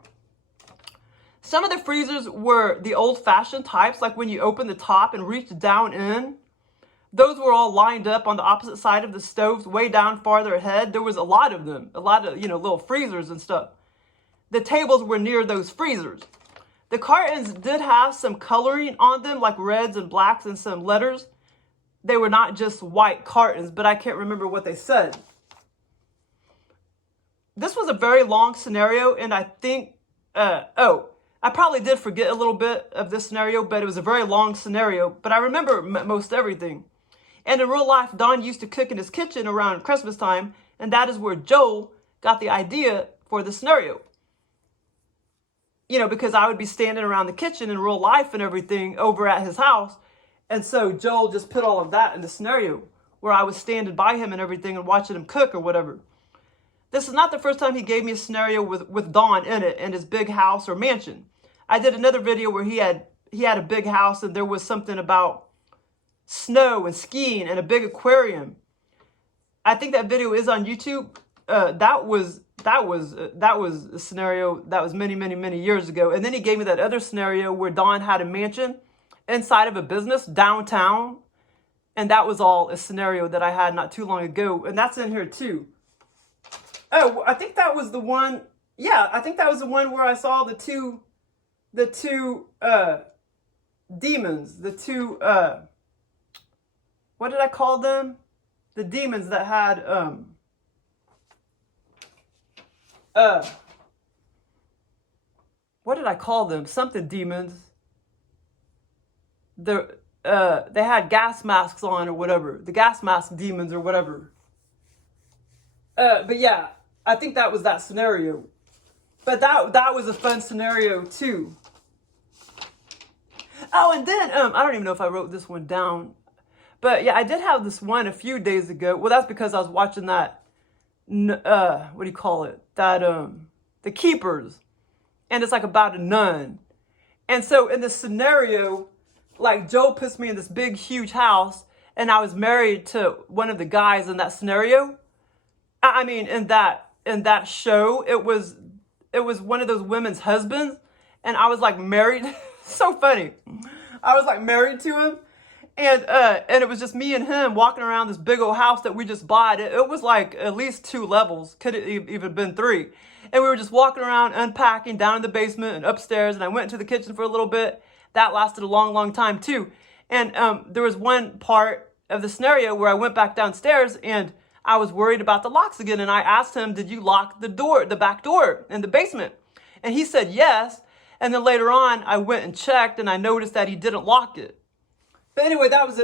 Some of the freezers were the old-fashioned types, like when you open the top and reach down in. Those were all lined up on the opposite side of the stoves, way down farther ahead. There was a lot of them, a lot of, little freezers and stuff. The tables were near those freezers. The cartons did have some coloring on them, like reds and blacks and some letters. They were not just white cartons, but I can't remember what they said. This was a very long scenario, and I think, I probably did forget a little bit of this scenario, but it was a very long scenario. But I remember most everything. And in real life, Don used to cook in his kitchen around Christmas time, and that is where Joel got the idea for the scenario. Because I would be standing around the kitchen in real life and everything over at his house. And so Joel just put all of that in the scenario where I was standing by him and everything and watching him cook or whatever. This is not the first time he gave me a scenario with Don in it in his big house or mansion. I did another video where he had a big house and there was something about snow and skiing and a big aquarium. I think that video is on YouTube. That was a scenario that was many, many, many years ago. And then he gave me that other scenario where Don had a mansion inside of a business downtown. And that was all a scenario that I had not too long ago. And that's in here too. Oh, I think that was the one. Yeah, I think that was the one where I saw the two demons, the two, what did I call them? The demons that had, what did I call them? Something demons. They had gas masks on or whatever. The gas mask demons or whatever. But yeah, I think that was that scenario. But that was a fun scenario too. Oh, and then, I don't even know if I wrote this one down. But yeah, I did have this one a few days ago. Well, that's because I was watching that, what do you call it? That, The Keepers. And it's like about a nun. And so in this scenario, like Joe puts me in this big, huge house. And I was married to one of the guys in that scenario. I mean, in that show, it was one of those women's husbands. And I was like married. So funny. I was like married to him. And it was just me and him walking around this big old house that we just bought. It was like at least 2 levels. Could have even been 3. And we were just walking around, unpacking down in the basement and upstairs. And I went into the kitchen for a little bit. That lasted a long, long time too. And there was one part of the scenario where I went back downstairs and I was worried about the locks again. And I asked him, did you lock the door, the back door in the basement? And he said yes. And then later on, I went and checked and I noticed that he didn't lock it. But anyway, that was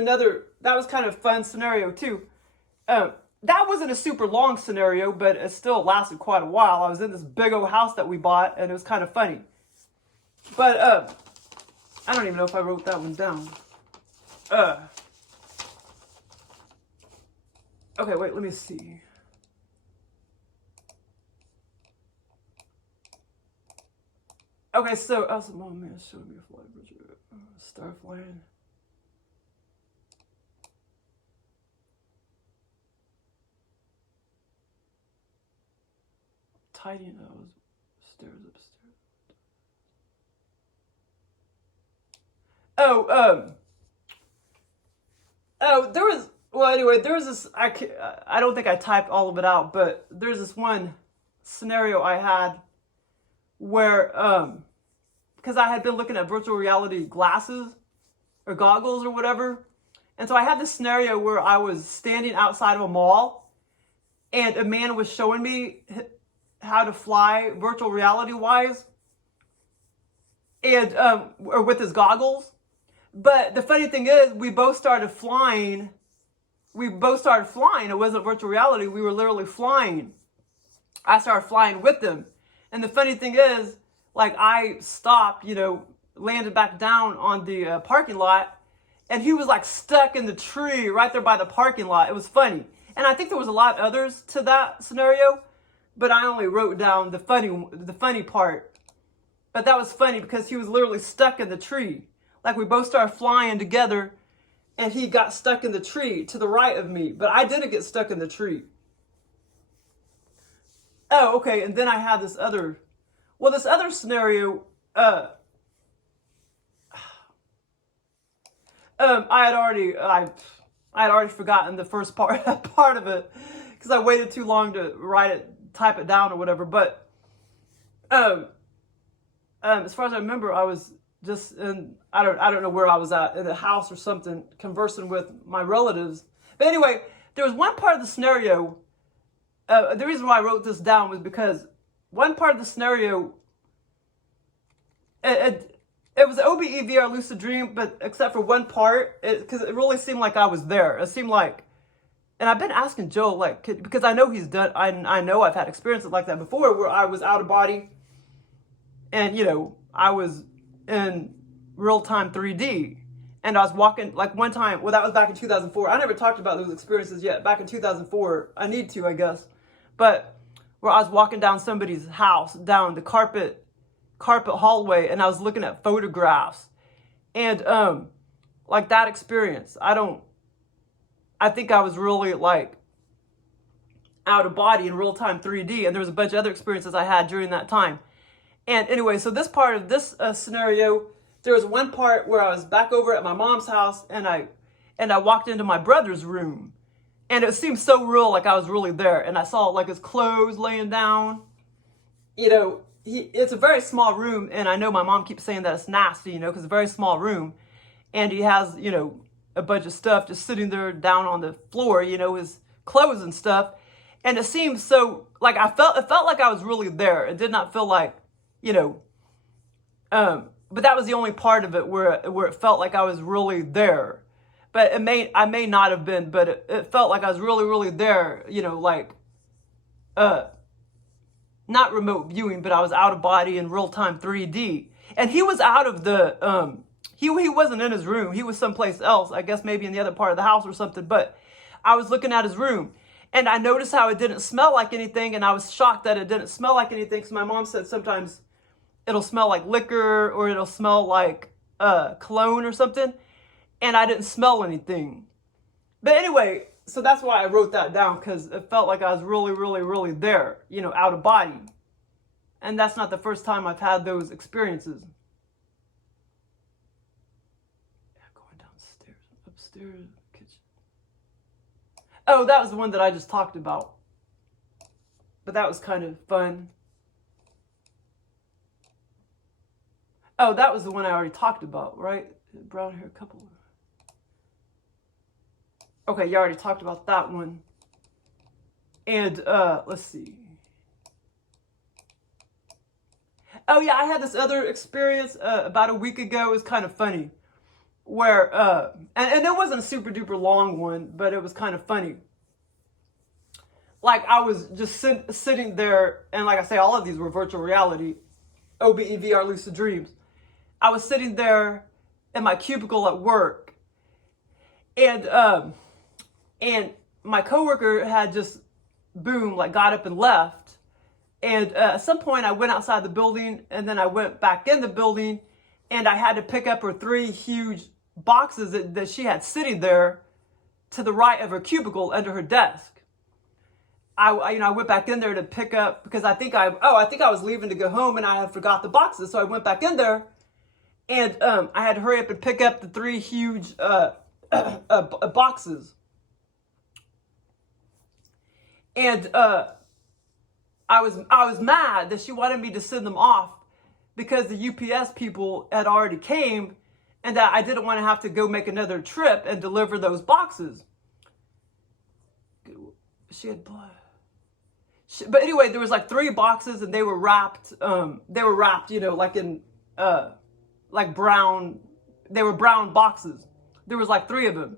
kind of a fun scenario too. That wasn't a super long scenario, but it still lasted quite a while. I was in this big old house that we bought and it was kind of funny. But I don't even know if I wrote that one down. Okay, wait, let me see. Okay, so I was mom man showed me a flight star flying. Tidying up stairs upstairs. There was, well, anyway, there was this, I don't think I typed all of it out, but there's this one scenario I had where, because I had been looking at virtual reality glasses or goggles or whatever. And so I had this scenario where I was standing outside of a mall and a man was showing me how to fly virtual reality wise and, or with his goggles. But the funny thing is we both started flying. It wasn't virtual reality. We were literally flying. I started flying with him. And the funny thing is, like, I stopped, landed back down on the parking lot, and he was like stuck in the tree right there by the parking lot. It was funny. And I think there was a lot others to that scenario, but I only wrote down the funny part. But that was funny because he was literally stuck in the tree. Like, we both started flying together, and he got stuck in the tree to the right of me, but I didn't get stuck in the tree. Oh, okay, and then I had this other scenario uh, I had already forgotten the first part part of it because I waited too long to type it down or whatever. But as far as I remember, I was just in, I don't know where I was at, in a house or something, conversing with my relatives. But anyway, there was one part of the scenario. The reason why I wrote this down was because one part of the scenario, it was OBE VR lucid dream, but except for one part, because it really seemed like I was there. It seemed like, and I've been asking Joe, like, because I know he's done, I know I've had experiences like that before, where I was out of body, and I was in real-time 3D, and I was walking, like one time, well, that was back in 2004. I never talked about those experiences yet. Back in 2004, I need to, I guess, but where I was walking down somebody's house, down the carpet hallway, and I was looking at photographs, and like that experience, I think I was really like out of body in real-time 3D, and there was a bunch of other experiences I had during that time. And anyway, so this part of this scenario, there was one part where I was back over at my mom's house, and I walked into my brother's room, and it seemed so real, like I was really there, and I saw like his clothes laying down. It's a very small room, and I know my mom keeps saying that it's nasty, because it's a very small room, and he has, a bunch of stuff just sitting there down on the floor, his clothes and stuff, and it seemed so, like it felt like I was really there. It did not feel like, but that was the only part of it where it felt like I was really there. But I may not have been, but it felt like I was really, really there, like, not remote viewing, but I was out of body in real-time 3D. And he was out of the, he wasn't in his room. He was someplace else, I guess maybe in the other part of the house or something. But I was looking at his room, and I noticed how it didn't smell like anything, and I was shocked that it didn't smell like anything. So my mom said sometimes it'll smell like liquor, or it'll smell like cologne or something, and I didn't smell anything. But anyway, so that's why I wrote that down, because it felt like I was really, really, really there, out of body. And that's not the first time I've had those experiences. Yeah, going downstairs, upstairs, kitchen. Oh, that was the one that I just talked about. But that was kind of fun. Oh, that was the one I already talked about, right? Brown hair couple. Okay, you already talked about that one. And let's see. Oh yeah, I had this other experience about a week ago. It was kind of funny, where and it wasn't a super duper long one, but it was kind of funny. Like I was just sitting there, and like I say, all of these were virtual reality, OBE VR lucid dreams. I was sitting there in my cubicle at work, and my coworker had just, boom, like got up and left. And at some point I went outside the building, and then I went back in the building, and I had to pick up her 3 huge boxes that she had sitting there to the right of her cubicle under her desk. I went back in there to pick up, because I think I was leaving to go home, and I had forgot the boxes. So I went back in there, and I had to hurry up and pick up the 3 huge boxes. And I was mad that she wanted me to send them off, because the UPS people had already came, and that I didn't want to have to go make another trip and deliver those boxes. She had blood. But anyway, there was like 3 boxes, and they were wrapped. Like in like brown. They were brown boxes. There was like 3 of them.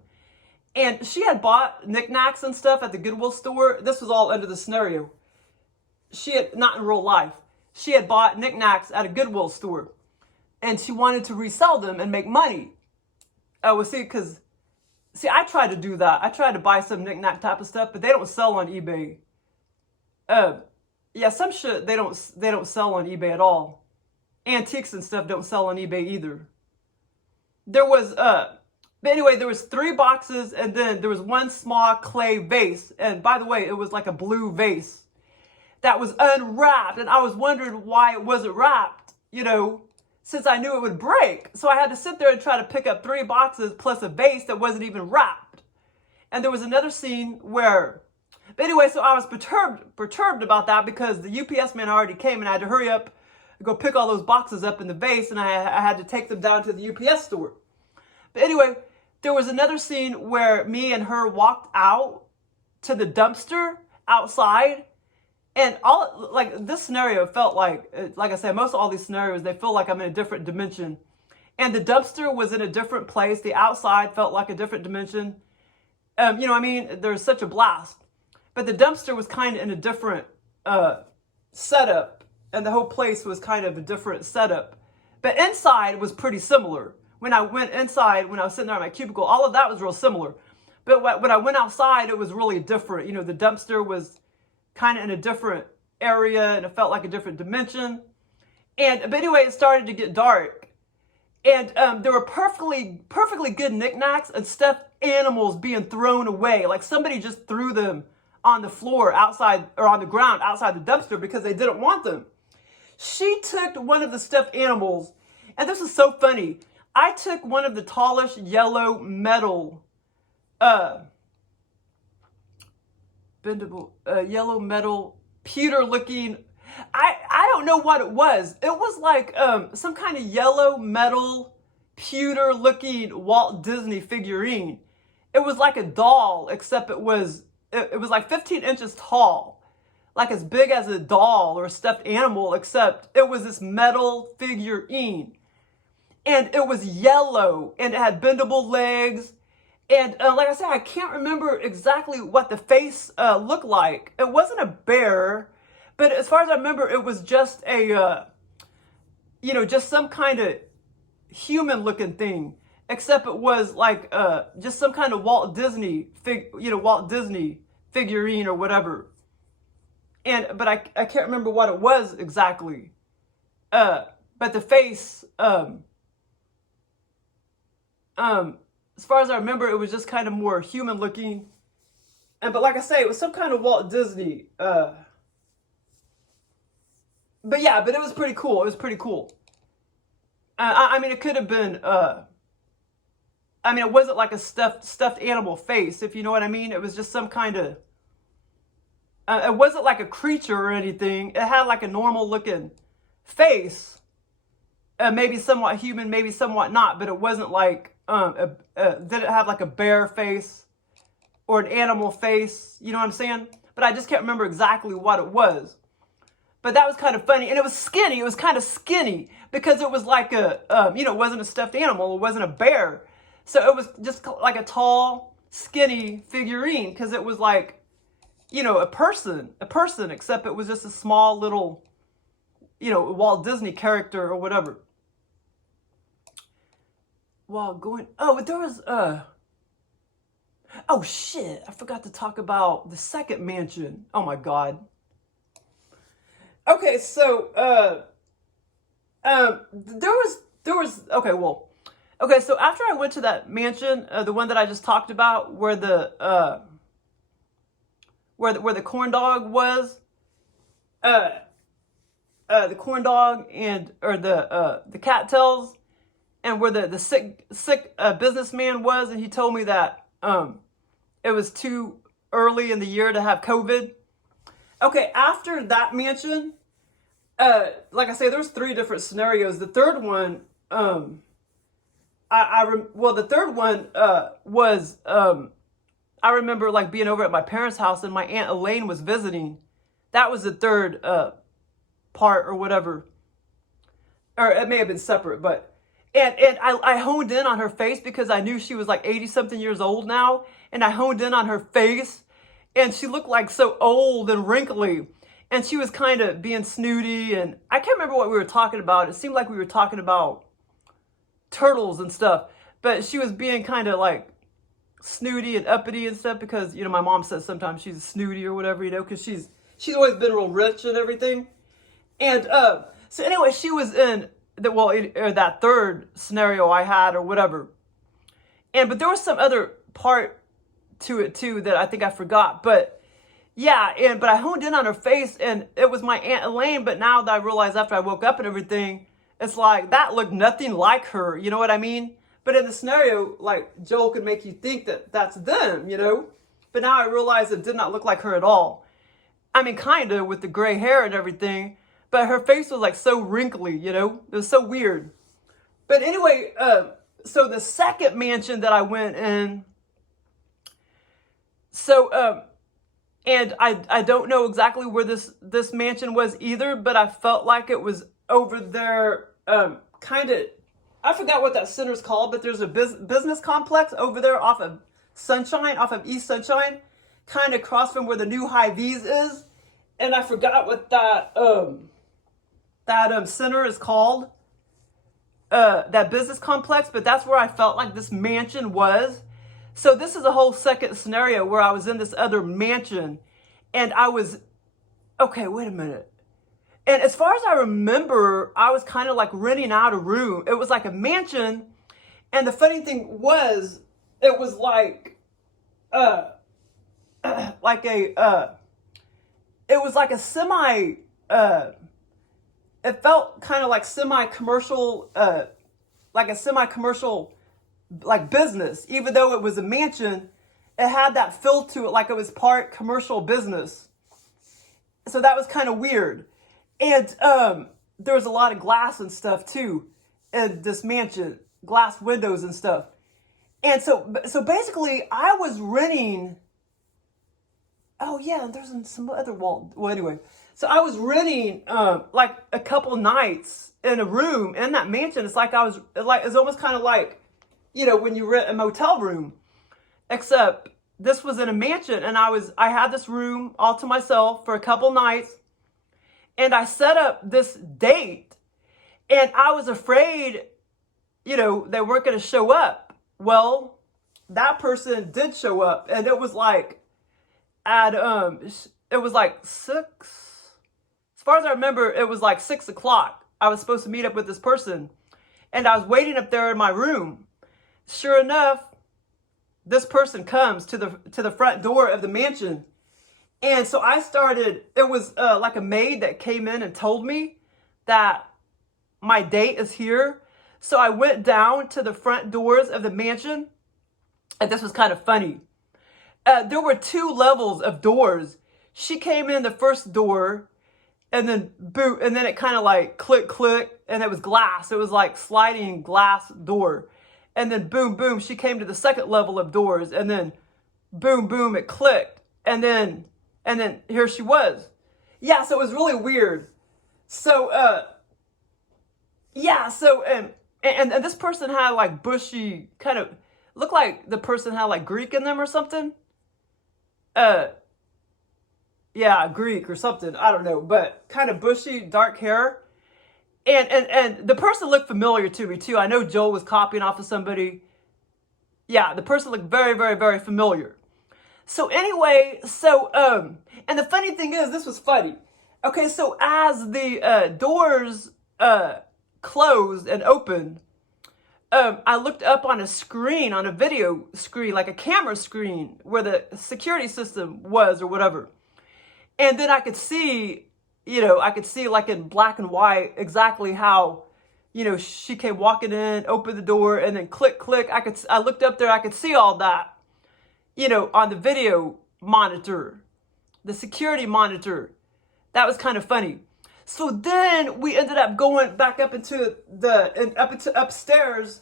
And she had bought knickknacks and stuff at the Goodwill store. This was all under the scenario. She had, not in real life, she had bought knickknacks at a Goodwill store, and she wanted to resell them and make money. I tried to do that. I tried to buy some knickknack type of stuff, but they don't sell on eBay. Yeah, some shit they don't sell on eBay at all. Antiques and stuff don't sell on eBay either. But anyway, there was 3 boxes, and then there was 1 small clay vase. And by the way, it was like a blue vase that was unwrapped. And I was wondering why it wasn't wrapped, since I knew it would break. So I had to sit there and try to pick up 3 boxes plus a vase that wasn't even wrapped. And there was another scene where, but anyway, so I was perturbed about that because the UPS man already came and I had to hurry up and go pick all those boxes up in the vase, and I had to take them down to the UPS store. But anyway, there was another scene where me and her walked out to the dumpster outside, and all, like, this scenario felt like I said, most of all these scenarios, they feel like I'm in a different dimension. And the dumpster was in a different place. The outside felt like a different dimension. You know what I mean? There's such a blast. But the dumpster was kind of in a different setup, and the whole place was kind of a different setup. But inside was pretty similar. When I went inside, when I was sitting there in my cubicle, all of that was real similar. But when I went outside, it was really different. You know, the dumpster was kind of in a different area, and it felt like a different dimension. But anyway, it started to get dark. And there were perfectly good knickknacks and stuffed animals being thrown away. Like somebody just threw them on the floor outside, or on the ground outside the dumpster, because they didn't want them. She took one of the stuffed animals, and this is so funny. I took one of the tallest yellow metal, yellow metal, pewter looking, I don't know what it was. It was like some kind of yellow metal, pewter looking Walt Disney figurine. It was like a doll, except it was like 15 inches tall, like as big as a doll or a stuffed animal, except it was this metal figurine. And it was yellow, and it had bendable legs. And like I said, I can't remember exactly what the face looked like. It wasn't a bear, but as far as I remember, it was just a, just some kind of human-looking thing. Except it was like just some kind of Walt Disney figurine or whatever. But I can't remember what it was exactly. But the face, as far as I remember, it was just kind of more human looking. But like I say, it was some kind of Walt Disney. But it was pretty cool. It was pretty cool. I mean, it could have been, it wasn't like a stuffed animal face, if you know what I mean. It was just some kind of, it wasn't like a creature or anything. It had like a normal looking face. Maybe somewhat human, maybe somewhat not, but it wasn't like, did it have like a bear face or an animal face? You know what I'm saying? But I just can't remember exactly what it was. But that was kind of funny. And it was skinny. It was kind of skinny because it was like it wasn't a stuffed animal. It wasn't a bear. So it was just like a tall, skinny figurine, because it was like, a person, except it was just a small little, Walt Disney character or whatever. But there was, oh shit, I forgot to talk about the second mansion. Oh my God. Okay, so, so after I went to that mansion, the one that I just talked about, where the corn dog was, the corn dog or the cattails, and where the sick businessman was, and he told me that it was too early in the year to have COVID. Okay, after that mansion, like I say, there's 3 different scenarios. The third one, the third one was, I remember like being over at my parents' house and my Aunt Elaine was visiting. That was the third part or whatever. Or it may have been separate, but, and I honed in on her face because I knew she was like 80-something years old now. And I honed in on her face, and she looked like so old and wrinkly. And she was kind of being snooty, and I can't remember what we were talking about. It seemed like we were talking about turtles and stuff. But she was being kind of like snooty and uppity and stuff because, my mom says sometimes she's snooty or whatever, because she's always been real rich and everything. And so anyway, she was in that third scenario I had or whatever. But there was some other part to it too that I think I forgot. But yeah, but I honed in on her face, and it was my Aunt Elaine. But now that I realized after I woke up and everything, it's like that looked nothing like her, you know what I mean? But in the scenario, like Joel could make you think that that's them, you know? But now I realize it did not look like her at all. I mean, kind of with the gray hair and everything, but her face was like so wrinkly, you know? It was so weird. But anyway, so the second mansion that I went in, so, and I don't know exactly where this mansion was either, but I felt like it was over there, kind of, I forgot what that center's called, but there's a business complex over there off of Sunshine, off of East Sunshine, kind of across from where the new Hy-Vees is. And I forgot what that center is called, that business complex, but that's where I felt like this mansion was. So this is a whole second scenario where I was in this other mansion and I was, okay, wait a minute. And as far as I remember, I was kind of like renting out a room. It was like a mansion. And the funny thing was, it was like a semi, it felt kind of like semi-commercial, like business. Even though it was a mansion, it had that feel to it like it was part commercial business. So that was kind of weird. And there was a lot of glass and stuff too in this mansion, glass windows and stuff. And so basically I was renting, oh yeah, there's some other wall. Well, anyway, so I was renting like a couple nights in a room in that mansion. It's like it's almost kind of like, you know, when you rent a motel room, except this was in a mansion and I had this room all to myself for a couple nights. And I set up this date and I was afraid, you know, they weren't going to show up. Well, that person did show up and it was like it was like 6, as far as I remember, it was like 6 o'clock. I was supposed to meet up with this person and I was waiting up there in my room. Sure enough, this person comes to the front door of the mansion. And so I started, it was like a maid that came in and told me that my date is here. So I went down to the front doors of the mansion. And this was kind of funny. There were 2 levels of doors. She came in the first door and then boom. And then it kind of like click, click. And it was glass. It was like sliding glass door. And then boom, boom. She came to the second level of doors. And then boom, boom. It clicked. And then here she was. Yeah, so it was really weird. So, yeah, so, and this person had like bushy, kind of, looked like the person had like Greek in them or something. Yeah, Greek or something, I don't know, but kind of bushy, dark hair. And the person looked familiar to me too. I know Joel was copying off of somebody. Yeah, the person looked very, very, very familiar. So anyway, and the funny thing is, this was funny. Okay, so as the doors closed and opened, I looked up on a screen, on a video screen, like a camera screen, where the security system was or whatever. And then I could see, you know, like in black and white exactly how, you know, she came walking in, opened the door, and then click, click. I looked up there, I could see all that. You know, on the video monitor, the security monitor. That was kind of funny. So then we ended up going back up into upstairs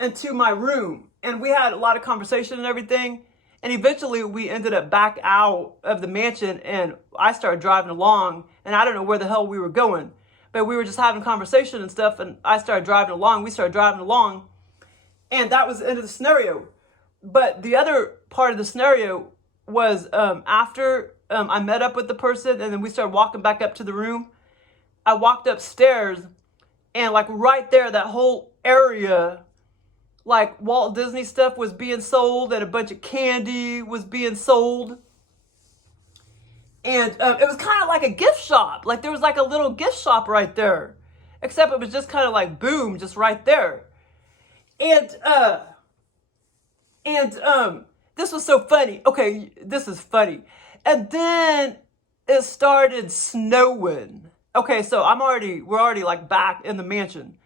into my room. And we had a lot of conversation and everything. And eventually we ended up back out of the mansion and I started driving along. And I don't know where the hell we were going. But we were just having conversation and stuff. And I started driving along. We started driving along. And that was the end of the scenario. But the other part of the scenario was after I met up with the person and then we started walking back up to the room. I walked upstairs and like right there, that whole area, like Walt Disney stuff was being sold and a bunch of candy was being sold. And it was kind of like a gift shop. Like there was like a little gift shop right there. Except it was just kind of like boom, just right there. And this was so funny. Okay, this is funny. And then it started snowing. Okay, so we're already like back in the mansion.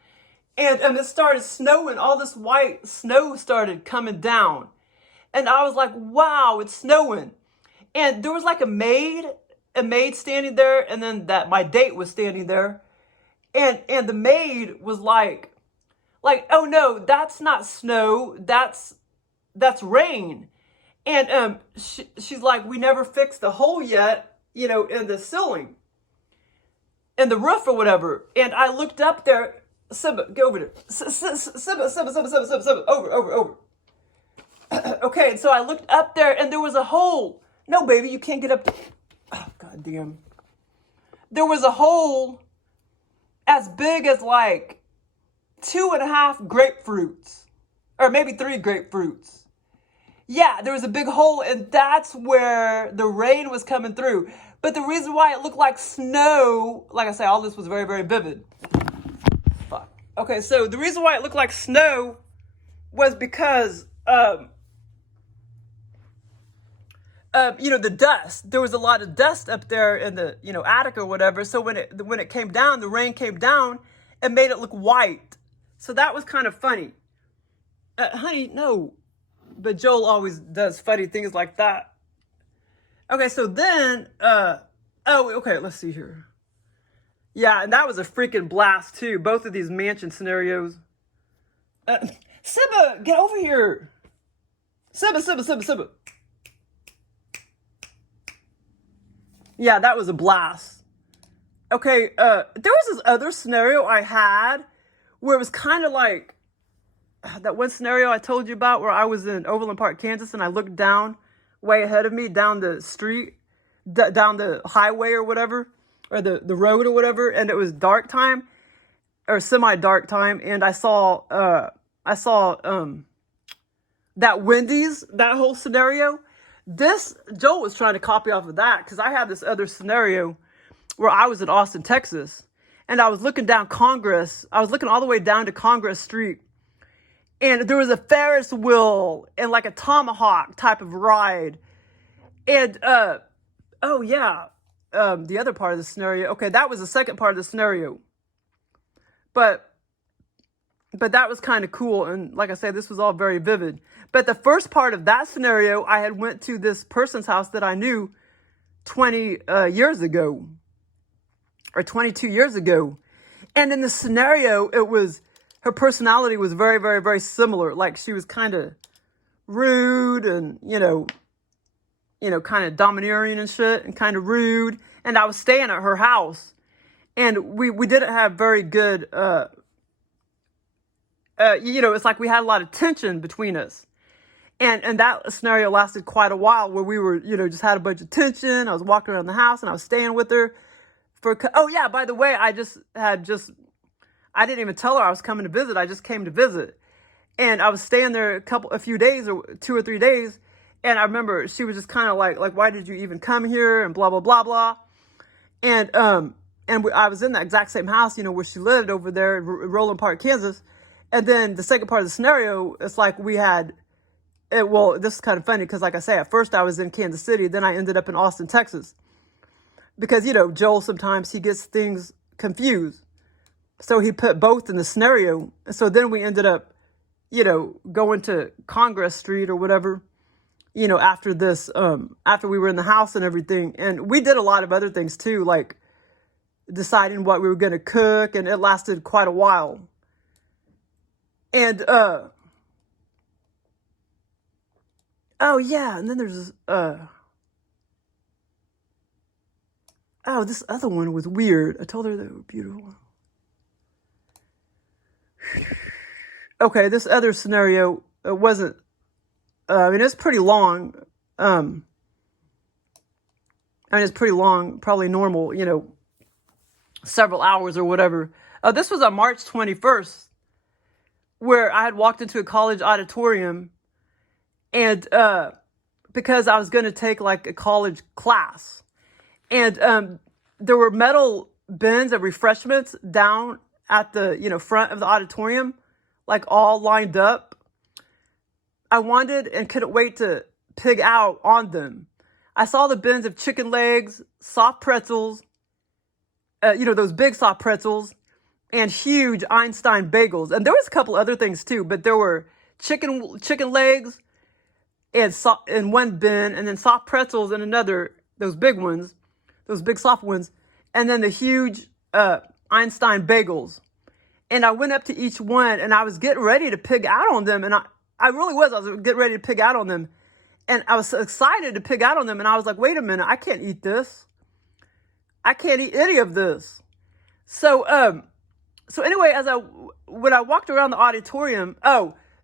And it started snowing. All this white snow started coming down. And I was like, wow, it's snowing. And there was like a maid standing there, and then that my date was standing there. And the maid was like, oh no, that's not snow, that's rain. And she's like, we never fixed the hole yet, in the ceiling, in the roof or whatever. And I looked up there. Simba, go over there. Simba, over. Okay, and so I looked up there, and there was a hole. No, baby, you can't get up there. Oh, God damn. There was a hole as big as like 2.5 grapefruits, or maybe 3 grapefruits. Yeah, there was a big hole, and that's where the rain was coming through. But the reason why it looked like snow, like I say, all this was very, very vivid. Fuck. Okay, so the reason why it looked like snow was because, the dust. There was a lot of dust up there in the, attic or whatever. So when it came down, the rain came down, and made it look white. So that was kind of funny. Honey, no. But Joel always does funny things like that. Okay, so then, okay, let's see here. Yeah, and that was a freaking blast too. Both of these mansion scenarios. Simba, get over here. Simba. Yeah, that was a blast. Okay, there was this other scenario I had where it was kind of like that one scenario I told you about where I was in Overland Park, Kansas, and I looked down way ahead of me, down the street, down the highway or whatever, or the road or whatever, and it was dark time, or semi-dark time, and I saw that Wendy's, that whole scenario. Joel was trying to copy off of that, because I had this other scenario where I was in Austin, Texas, and I was looking down Congress. I was looking all the way down to Congress Street, and there was a Ferris wheel and like a tomahawk type of ride. And, the other part of the scenario, okay, that was the second part of the scenario. But that was kind of cool. And like I said, this was all very vivid. But the first part of that scenario, I had went to this person's house that I knew 20 years ago, or 22 years ago. And in the scenario, her personality was very, very, very similar. Like, she was kind of rude and, kind of domineering and shit, and kind of rude. And I was staying at her house, and we didn't have very good, it's like we had a lot of tension between us. And that scenario lasted quite a while, where we were, just had a bunch of tension. I was walking around the house, and I was staying with her by the way, I didn't even tell her I was coming to visit. I just came to visit. And I was staying there a few days, or 2 or 3 days. And I remember she was just kind of like, why did you even come here? And blah, blah, blah, blah. And I was in that exact same house, where she lived over there in Roland Park, Kansas. And then the second part of the scenario, it's like this is kind of funny, because like I say, at first I was in Kansas City, then I ended up in Austin, Texas. Because, Joel, sometimes he gets things confused. So he put both in the scenario. So then we ended up, going to Congress Street or whatever, after this, after we were in the house and everything. And we did a lot of other things too, like deciding what we were going to cook. And it lasted quite a while. And, and then there's, this other one was weird. I told her they were beautiful. Okay, this other scenario, it wasn't, it's pretty long. It's pretty long, probably normal, several hours or whatever. This was on March 21st, where I had walked into a college auditorium, and because I was going to take like a college class. And there were metal bins of refreshments down at the, front of the auditorium, like all lined up. I wanted and couldn't wait to pig out on them. I saw the bins of chicken legs, soft pretzels, those big soft pretzels and huge Einstein bagels. And there was a couple other things too, but there were chicken legs and in one bin, and then soft pretzels in another, those big ones, those big soft ones, and then the huge Einstein bagels. And I went up to each one, and I was getting ready to pig out on them, and I really was. I was getting ready to pig out on them, and I was so excited to pig out on them, and I was like, wait a minute, I can't eat this. I can't eat any of this. So anyway, when I walked around the auditorium,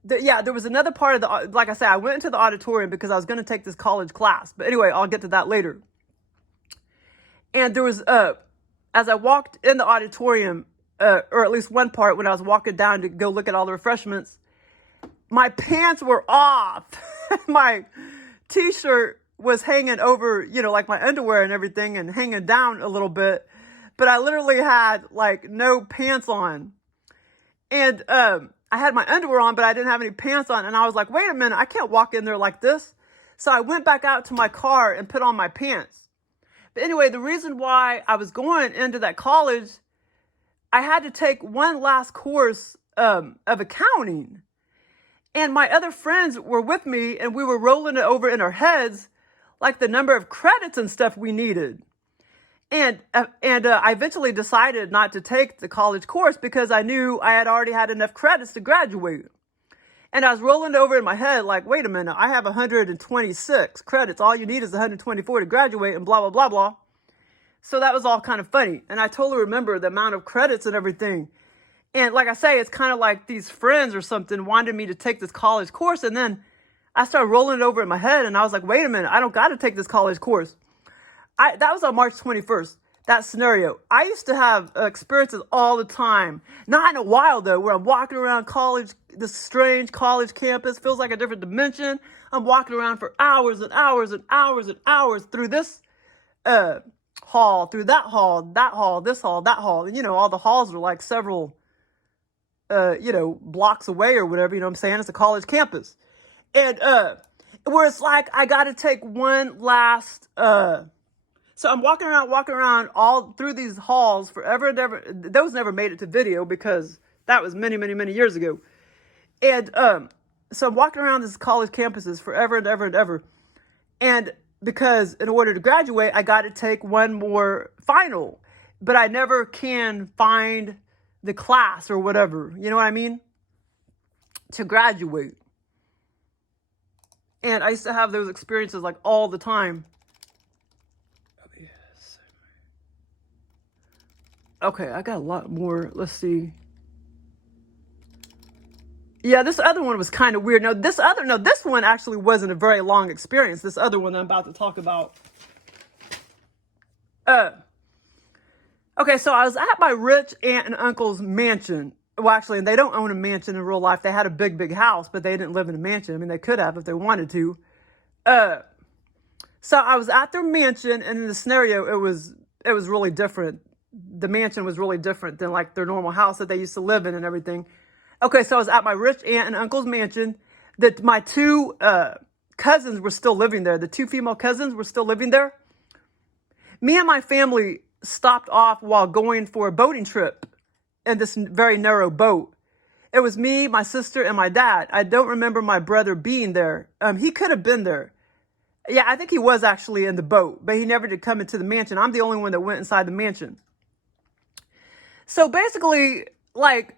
there was another part of the, like I said, I went into the auditorium because I was going to take this college class. But anyway, I'll get to that later. And there was, as I walked in the auditorium, or at least one part when I was walking down to go look at all the refreshments, my pants were off. My t-shirt was hanging over, like my underwear and everything, and hanging down a little bit. But I literally had like no pants on. And I had my underwear on, but I didn't have any pants on. And I was like, wait a minute, I can't walk in there like this. So I went back out to my car and put on my pants. But anyway, the reason why I was going into that college, I had to take one last course of accounting. And my other friends were with me, and we were rolling it over in our heads, like the number of credits and stuff we needed. And I eventually decided not to take the college course because I knew I had already had enough credits to graduate. And I was rolling over in my head like, wait a minute, I have 126 credits. All you need is 124 to graduate and blah, blah, blah, blah. So that was all kind of funny. And I totally remember the amount of credits and everything. And like I say, it's kind of like these friends or something wanted me to take this college course. And then I started rolling it over in my head. And I was like, wait a minute, I don't got to take this college course. That was on March 21st, that scenario. I used to have experiences all the time. Not in a while, though, where I'm walking around college, this strange college campus, feels like a different dimension. I'm walking around for hours and hours and hours and hours through this hall, through that hall, this hall, that hall. And, all the halls are like several, blocks away or whatever, you know what I'm saying? It's a college campus. And where it's like I got to take one last... So I'm walking around all through these halls forever and ever. Those never made it to video because that was many, many, many years ago. And so I'm walking around these college campuses forever and ever and ever. And because in order to graduate, I got to take one more final. But I never can find the class or whatever. You know what I mean? To graduate. And I used to have those experiences like all the time. Okay, I got a lot more. Let's see. Yeah, this other one was kind of weird. This one actually wasn't a very long experience. This other one I'm about to talk about. Okay, so I was at my rich aunt and uncle's mansion. Well, actually, they don't own a mansion in real life. They had a big, big house, but they didn't live in a mansion. I mean, they could have if they wanted to. So I was at their mansion, and in the scenario, it was really different. The mansion was really different than like their normal house that they used to live in and everything. Okay, so I was at my rich aunt and uncle's mansion. That my two cousins were still living there. The two female cousins were still living there. Me and my family stopped off while going for a boating trip in this very narrow boat. It was me, my sister, and my dad. I don't remember my brother being there. He could have been there. Yeah, I think he was actually in the boat, but he never did come into the mansion. I'm the only one that went inside the mansion. So basically, like,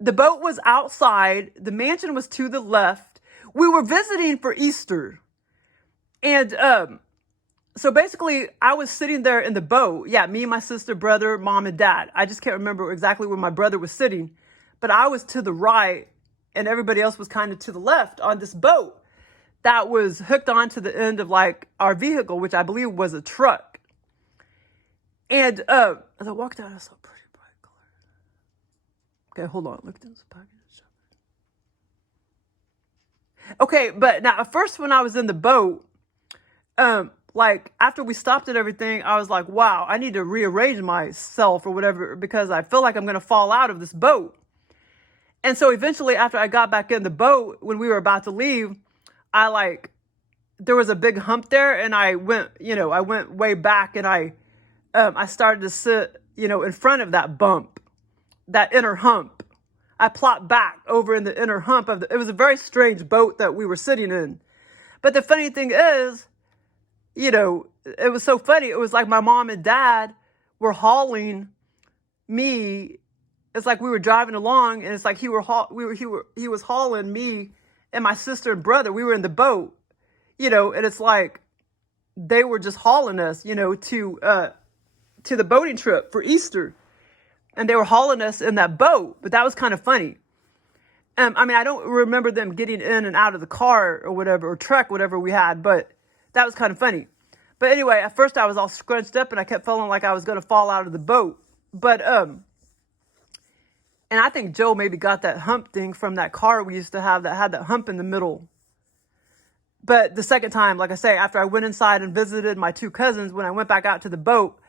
the boat was outside. The mansion was to the left. We were visiting for Easter. And so basically, I was sitting there in the boat. Yeah, me, my sister, brother, mom, and dad. I just can't remember exactly where my brother was sitting. But I was to the right, and everybody else was kind of to the left on this boat that was hooked onto the end of, like, our vehicle, which I believe was a truck. And as I walked out, I saw pretty bright color. Okay, hold on. Look at this package. Okay, but now at first when I was in the boat, like after we stopped and everything, I was like, wow, I need to rearrange myself or whatever because I feel like I'm going to fall out of this boat. And so eventually after I got back in the boat, when we were about to leave, there was a big hump there and I went way back and I I started to sit, in front of that bump, that inner hump. I plopped back over in the inner hump it was a very strange boat that we were sitting in. But the funny thing is, it was so funny. It was like my mom and dad were hauling me. It's like we were driving along, and it's like he was hauling me and my sister and brother. We were in the boat, and it's like they were just hauling us, to the boating trip for Easter. And they were hauling us in that boat, but that was kind of funny. I don't remember them getting in and out of the car or whatever, or truck, whatever we had, but that was kind of funny. But anyway, at first I was all scrunched up and I kept feeling like I was going to fall out of the boat. But, and I think Joe maybe got that hump thing from that car we used to have that had that hump in the middle. But the second time, like I say, after I went inside and visited my two cousins, when I went back out to the boat,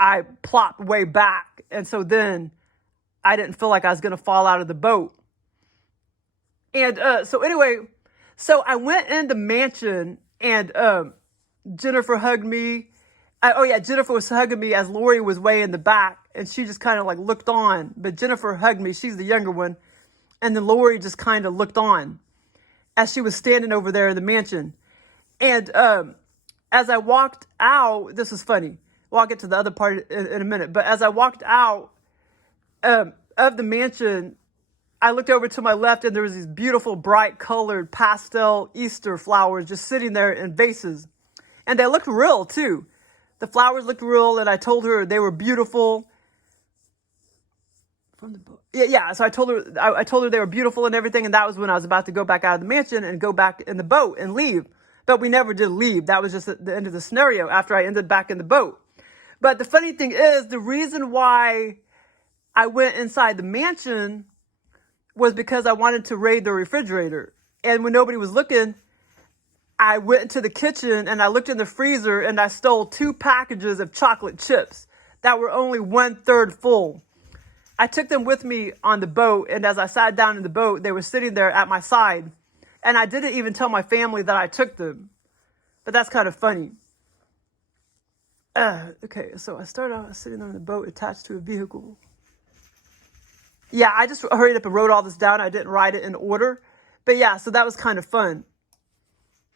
I plopped way back. And so then I didn't feel like I was going to fall out of the boat. And so I went in the mansion, and Jennifer hugged me. Jennifer was hugging me as Lori was way in the back, and she just kind of like looked on. But Jennifer hugged me. She's the younger one. And then Lori just kind of looked on as she was standing over there in the mansion. And as I walked out, this was funny. Well, I'll get to the other part in a minute. But as I walked out of the mansion, I looked over to my left, and there was these beautiful, bright colored pastel Easter flowers just sitting there in vases. And they looked real, too. The flowers looked real, and I told her they were beautiful. From the book. Yeah. So I told her they were beautiful and everything, and that was when I was about to go back out of the mansion and go back in the boat and leave. But we never did leave. That was just the end of the scenario after I ended back in the boat. But the funny thing is, the reason why I went inside the mansion was because I wanted to raid the refrigerator. And when nobody was looking, I went into the kitchen and I looked in the freezer and I stole 2 packages of chocolate chips that were only 1/3 full. I took them with me on the boat, and as I sat down in the boat, they were sitting there at my side. And I didn't even tell my family that I took them. But that's kind of funny. Okay, so I started out sitting on the boat attached to a vehicle. Yeah, I just hurried up and wrote all this down. I didn't write it in order. But yeah, so that was kind of fun.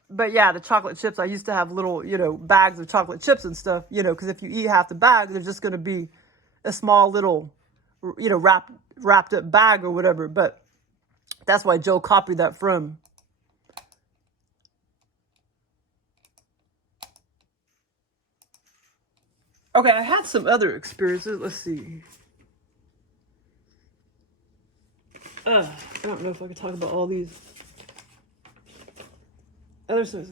But yeah, the chocolate chips, I used to have little, bags of chocolate chips and stuff, because if you eat half the bag, there's just going to be a small little, wrapped up bag or whatever. But that's why Joe copied that from. Okay, I had some other experiences. Let's see. I don't know if I could talk about all these. Other stuff.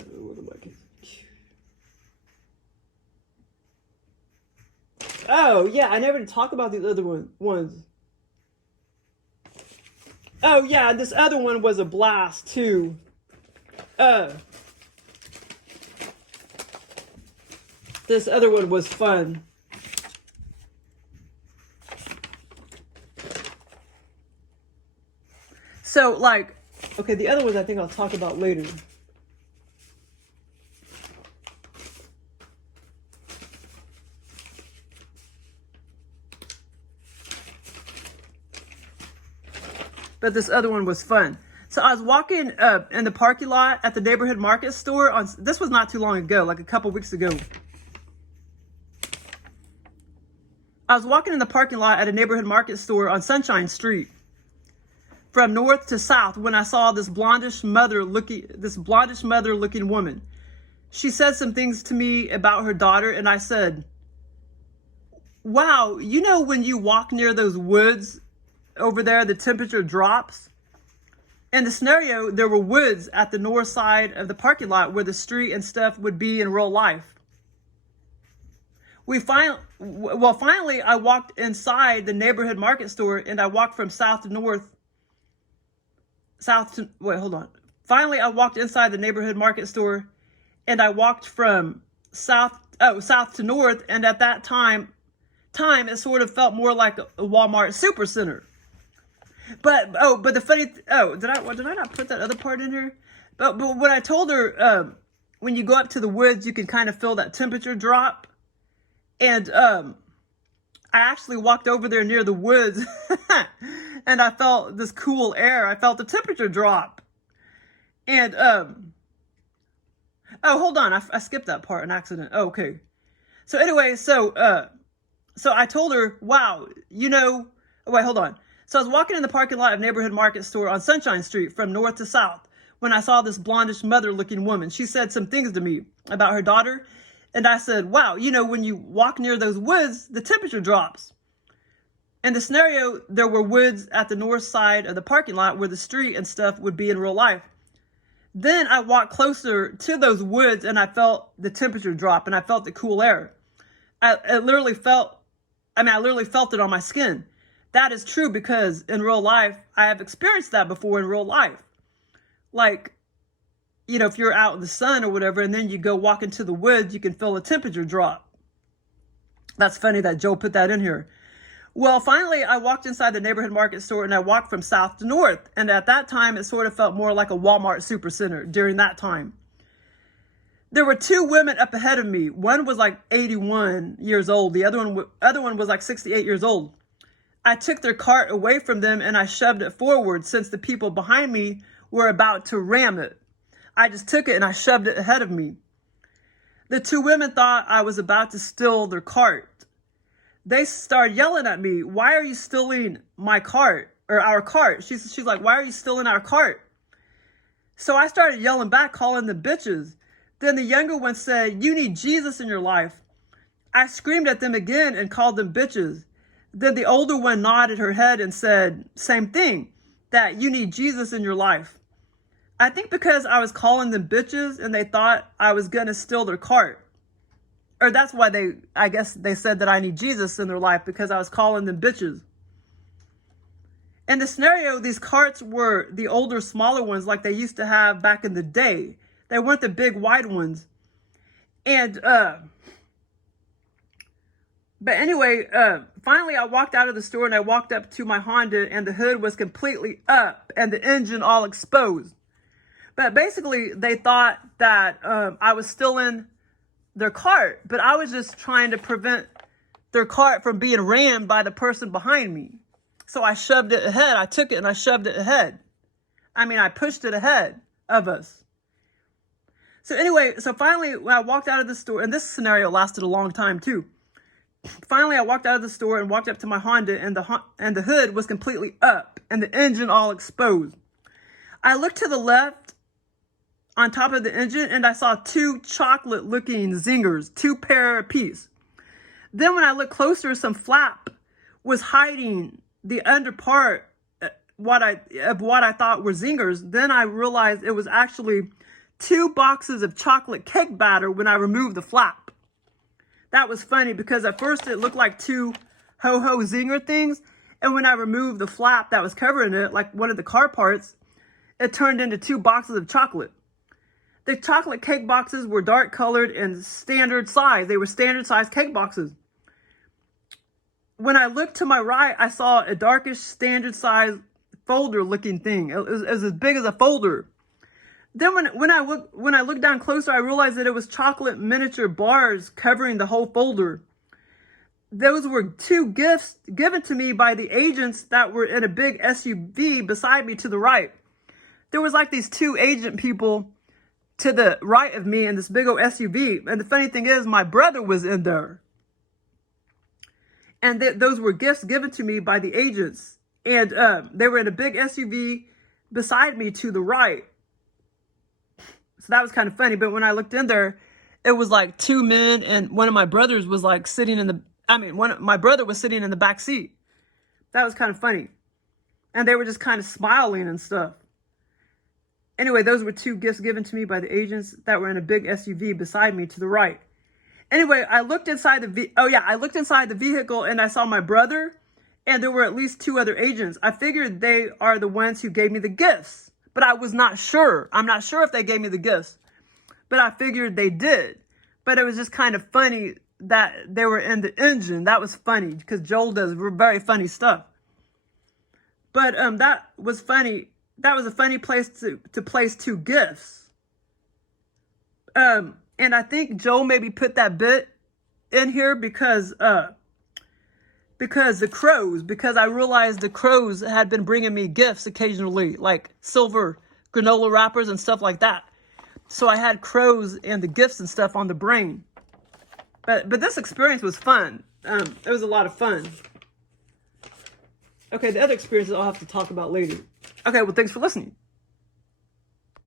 Oh, yeah, I never did talk about these other ones. Oh, yeah, this other one was a blast, too. This other one was fun. So, okay, the other ones I think I'll talk about later. But this other one was fun. So I was walking in the parking lot at the neighborhood market store. This was not too long ago, like a couple weeks ago. I was walking in the parking lot at a neighborhood market store on Sunshine Street, from north to south, when I saw this blondish mother looking woman. She said some things to me about her daughter, and I said, "Wow, when you walk near those woods over there, the temperature drops." In the scenario, there were woods at the north side of the parking lot where the street and stuff would be in real life. Finally, I walked inside the neighborhood market store, and I walked from south to north. Finally, I walked inside the neighborhood market store, and I walked from south to north, and at that time, it sort of felt more like a Walmart supercenter. But the funny, did I not put that other part in here? But when I told her, when you go up to the woods, you can kind of feel that temperature drop. And I actually walked over there near the woods and I felt this cool air. I felt the temperature drop. And, oh, hold on. I skipped that part, an accident. Oh, okay. So anyway, so I told her, wow, you know, oh, wait, hold on. So I was walking in the parking lot of neighborhood market store on Sunshine Street from north to south when I saw this blondish mother-looking woman. She said some things to me about her daughter. And I said, wow, you know, when you walk near those woods, the temperature drops. In the scenario, there were woods at the north side of the parking lot where the street and stuff would be in real life. Then I walked closer to those woods and I felt the temperature drop and I felt the cool air. I literally felt it on my skin. That is true because in real life, I have experienced that before in real life. Like, you know, if you're out in the sun or whatever, and then you go walk into the woods, you can feel a temperature drop. That's funny that Joe put that in here. Well, finally, I walked inside the neighborhood market store and I walked from south to north. And at that time, it sort of felt more like a Walmart supercenter during that time. There were two women up ahead of me. One was like 81 years old. The other one was like 68 years old. I took their cart away from them and I shoved it forward since the people behind me were about to ram it. I just took it and I shoved it ahead of me. The two women thought I was about to steal their cart. They started yelling at me, why are you stealing my cart or our cart? She's like, why are you stealing our cart? So I started yelling back, calling them bitches. Then the younger one said, you need Jesus in your life. I screamed at them again and called them bitches. Then the older one nodded her head and said, same thing, that you need Jesus in your life. I think because I was calling them bitches and they thought I was going to steal their cart. Or that's why I guess they said that I need Jesus in their life because I was calling them bitches. In the scenario, these carts were the older, smaller ones like they used to have back in the day. They weren't the big, wide ones. And, but anyway, finally I walked out of the store and I walked up to my Honda and the hood was completely up and the engine all exposed. But basically they thought that I was stealing their cart, but I was just trying to prevent their cart from being rammed by the person behind me. So I shoved it ahead. I took it and I shoved it ahead. I pushed it ahead of us. So anyway, so finally when I walked out of the store, and this scenario lasted a long time too. Finally, I walked out of the store and walked up to my Honda and the hood was completely up and the engine all exposed. I looked to the left on top of the engine and I saw two chocolate looking zingers, two pair apiece. Then when I looked closer, some flap was hiding the under part of what I thought were zingers. Then I realized it was actually 2 boxes of chocolate cake batter when I removed the flap. That was funny because at first it looked like 2 ho-ho zinger things. And when I removed the flap that was covering it, like one of the car parts, it turned into 2 boxes of chocolate. The chocolate cake boxes were dark colored and standard size. They were standard size cake boxes. When I looked to my right, I saw a darkish standard size folder looking thing. It was as big as a folder. Then when I looked down closer, I realized that it was chocolate miniature bars covering the whole folder. Those were 2 gifts given to me by the agents that were in a big SUV beside me to the right. There was like these 2 agent people to the right of me in this big old SUV. And the funny thing is, my brother was in there. And those were gifts given to me by the agents. And they were in a big SUV beside me to the right. So that was kind of funny. But when I looked in there, it was like 2 men and one of my brothers was like sitting in the, my brother was sitting in the back seat. That was kind of funny. And they were just kind of smiling and stuff. Anyway, those were 2 gifts given to me by the agents that were in a big SUV beside me to the right. Anyway, I looked inside the vehicle and I saw my brother and there were at least 2 other agents. I figured they are the ones who gave me the gifts, but I was not sure. I'm not sure if they gave me the gifts, but I figured they did. But it was just kind of funny that they were in the engine. That was funny because Joel does very funny stuff. But that was funny. That was a funny place to place 2 gifts. And I think Joel maybe put that bit in here because I realized the crows had been bringing me gifts occasionally, like silver granola wrappers and stuff like that. So I had crows and the gifts and stuff on the brain. But this experience was fun. It was a lot of fun. Okay, the other experiences I'll have to talk about later. Okay, well, thanks for listening.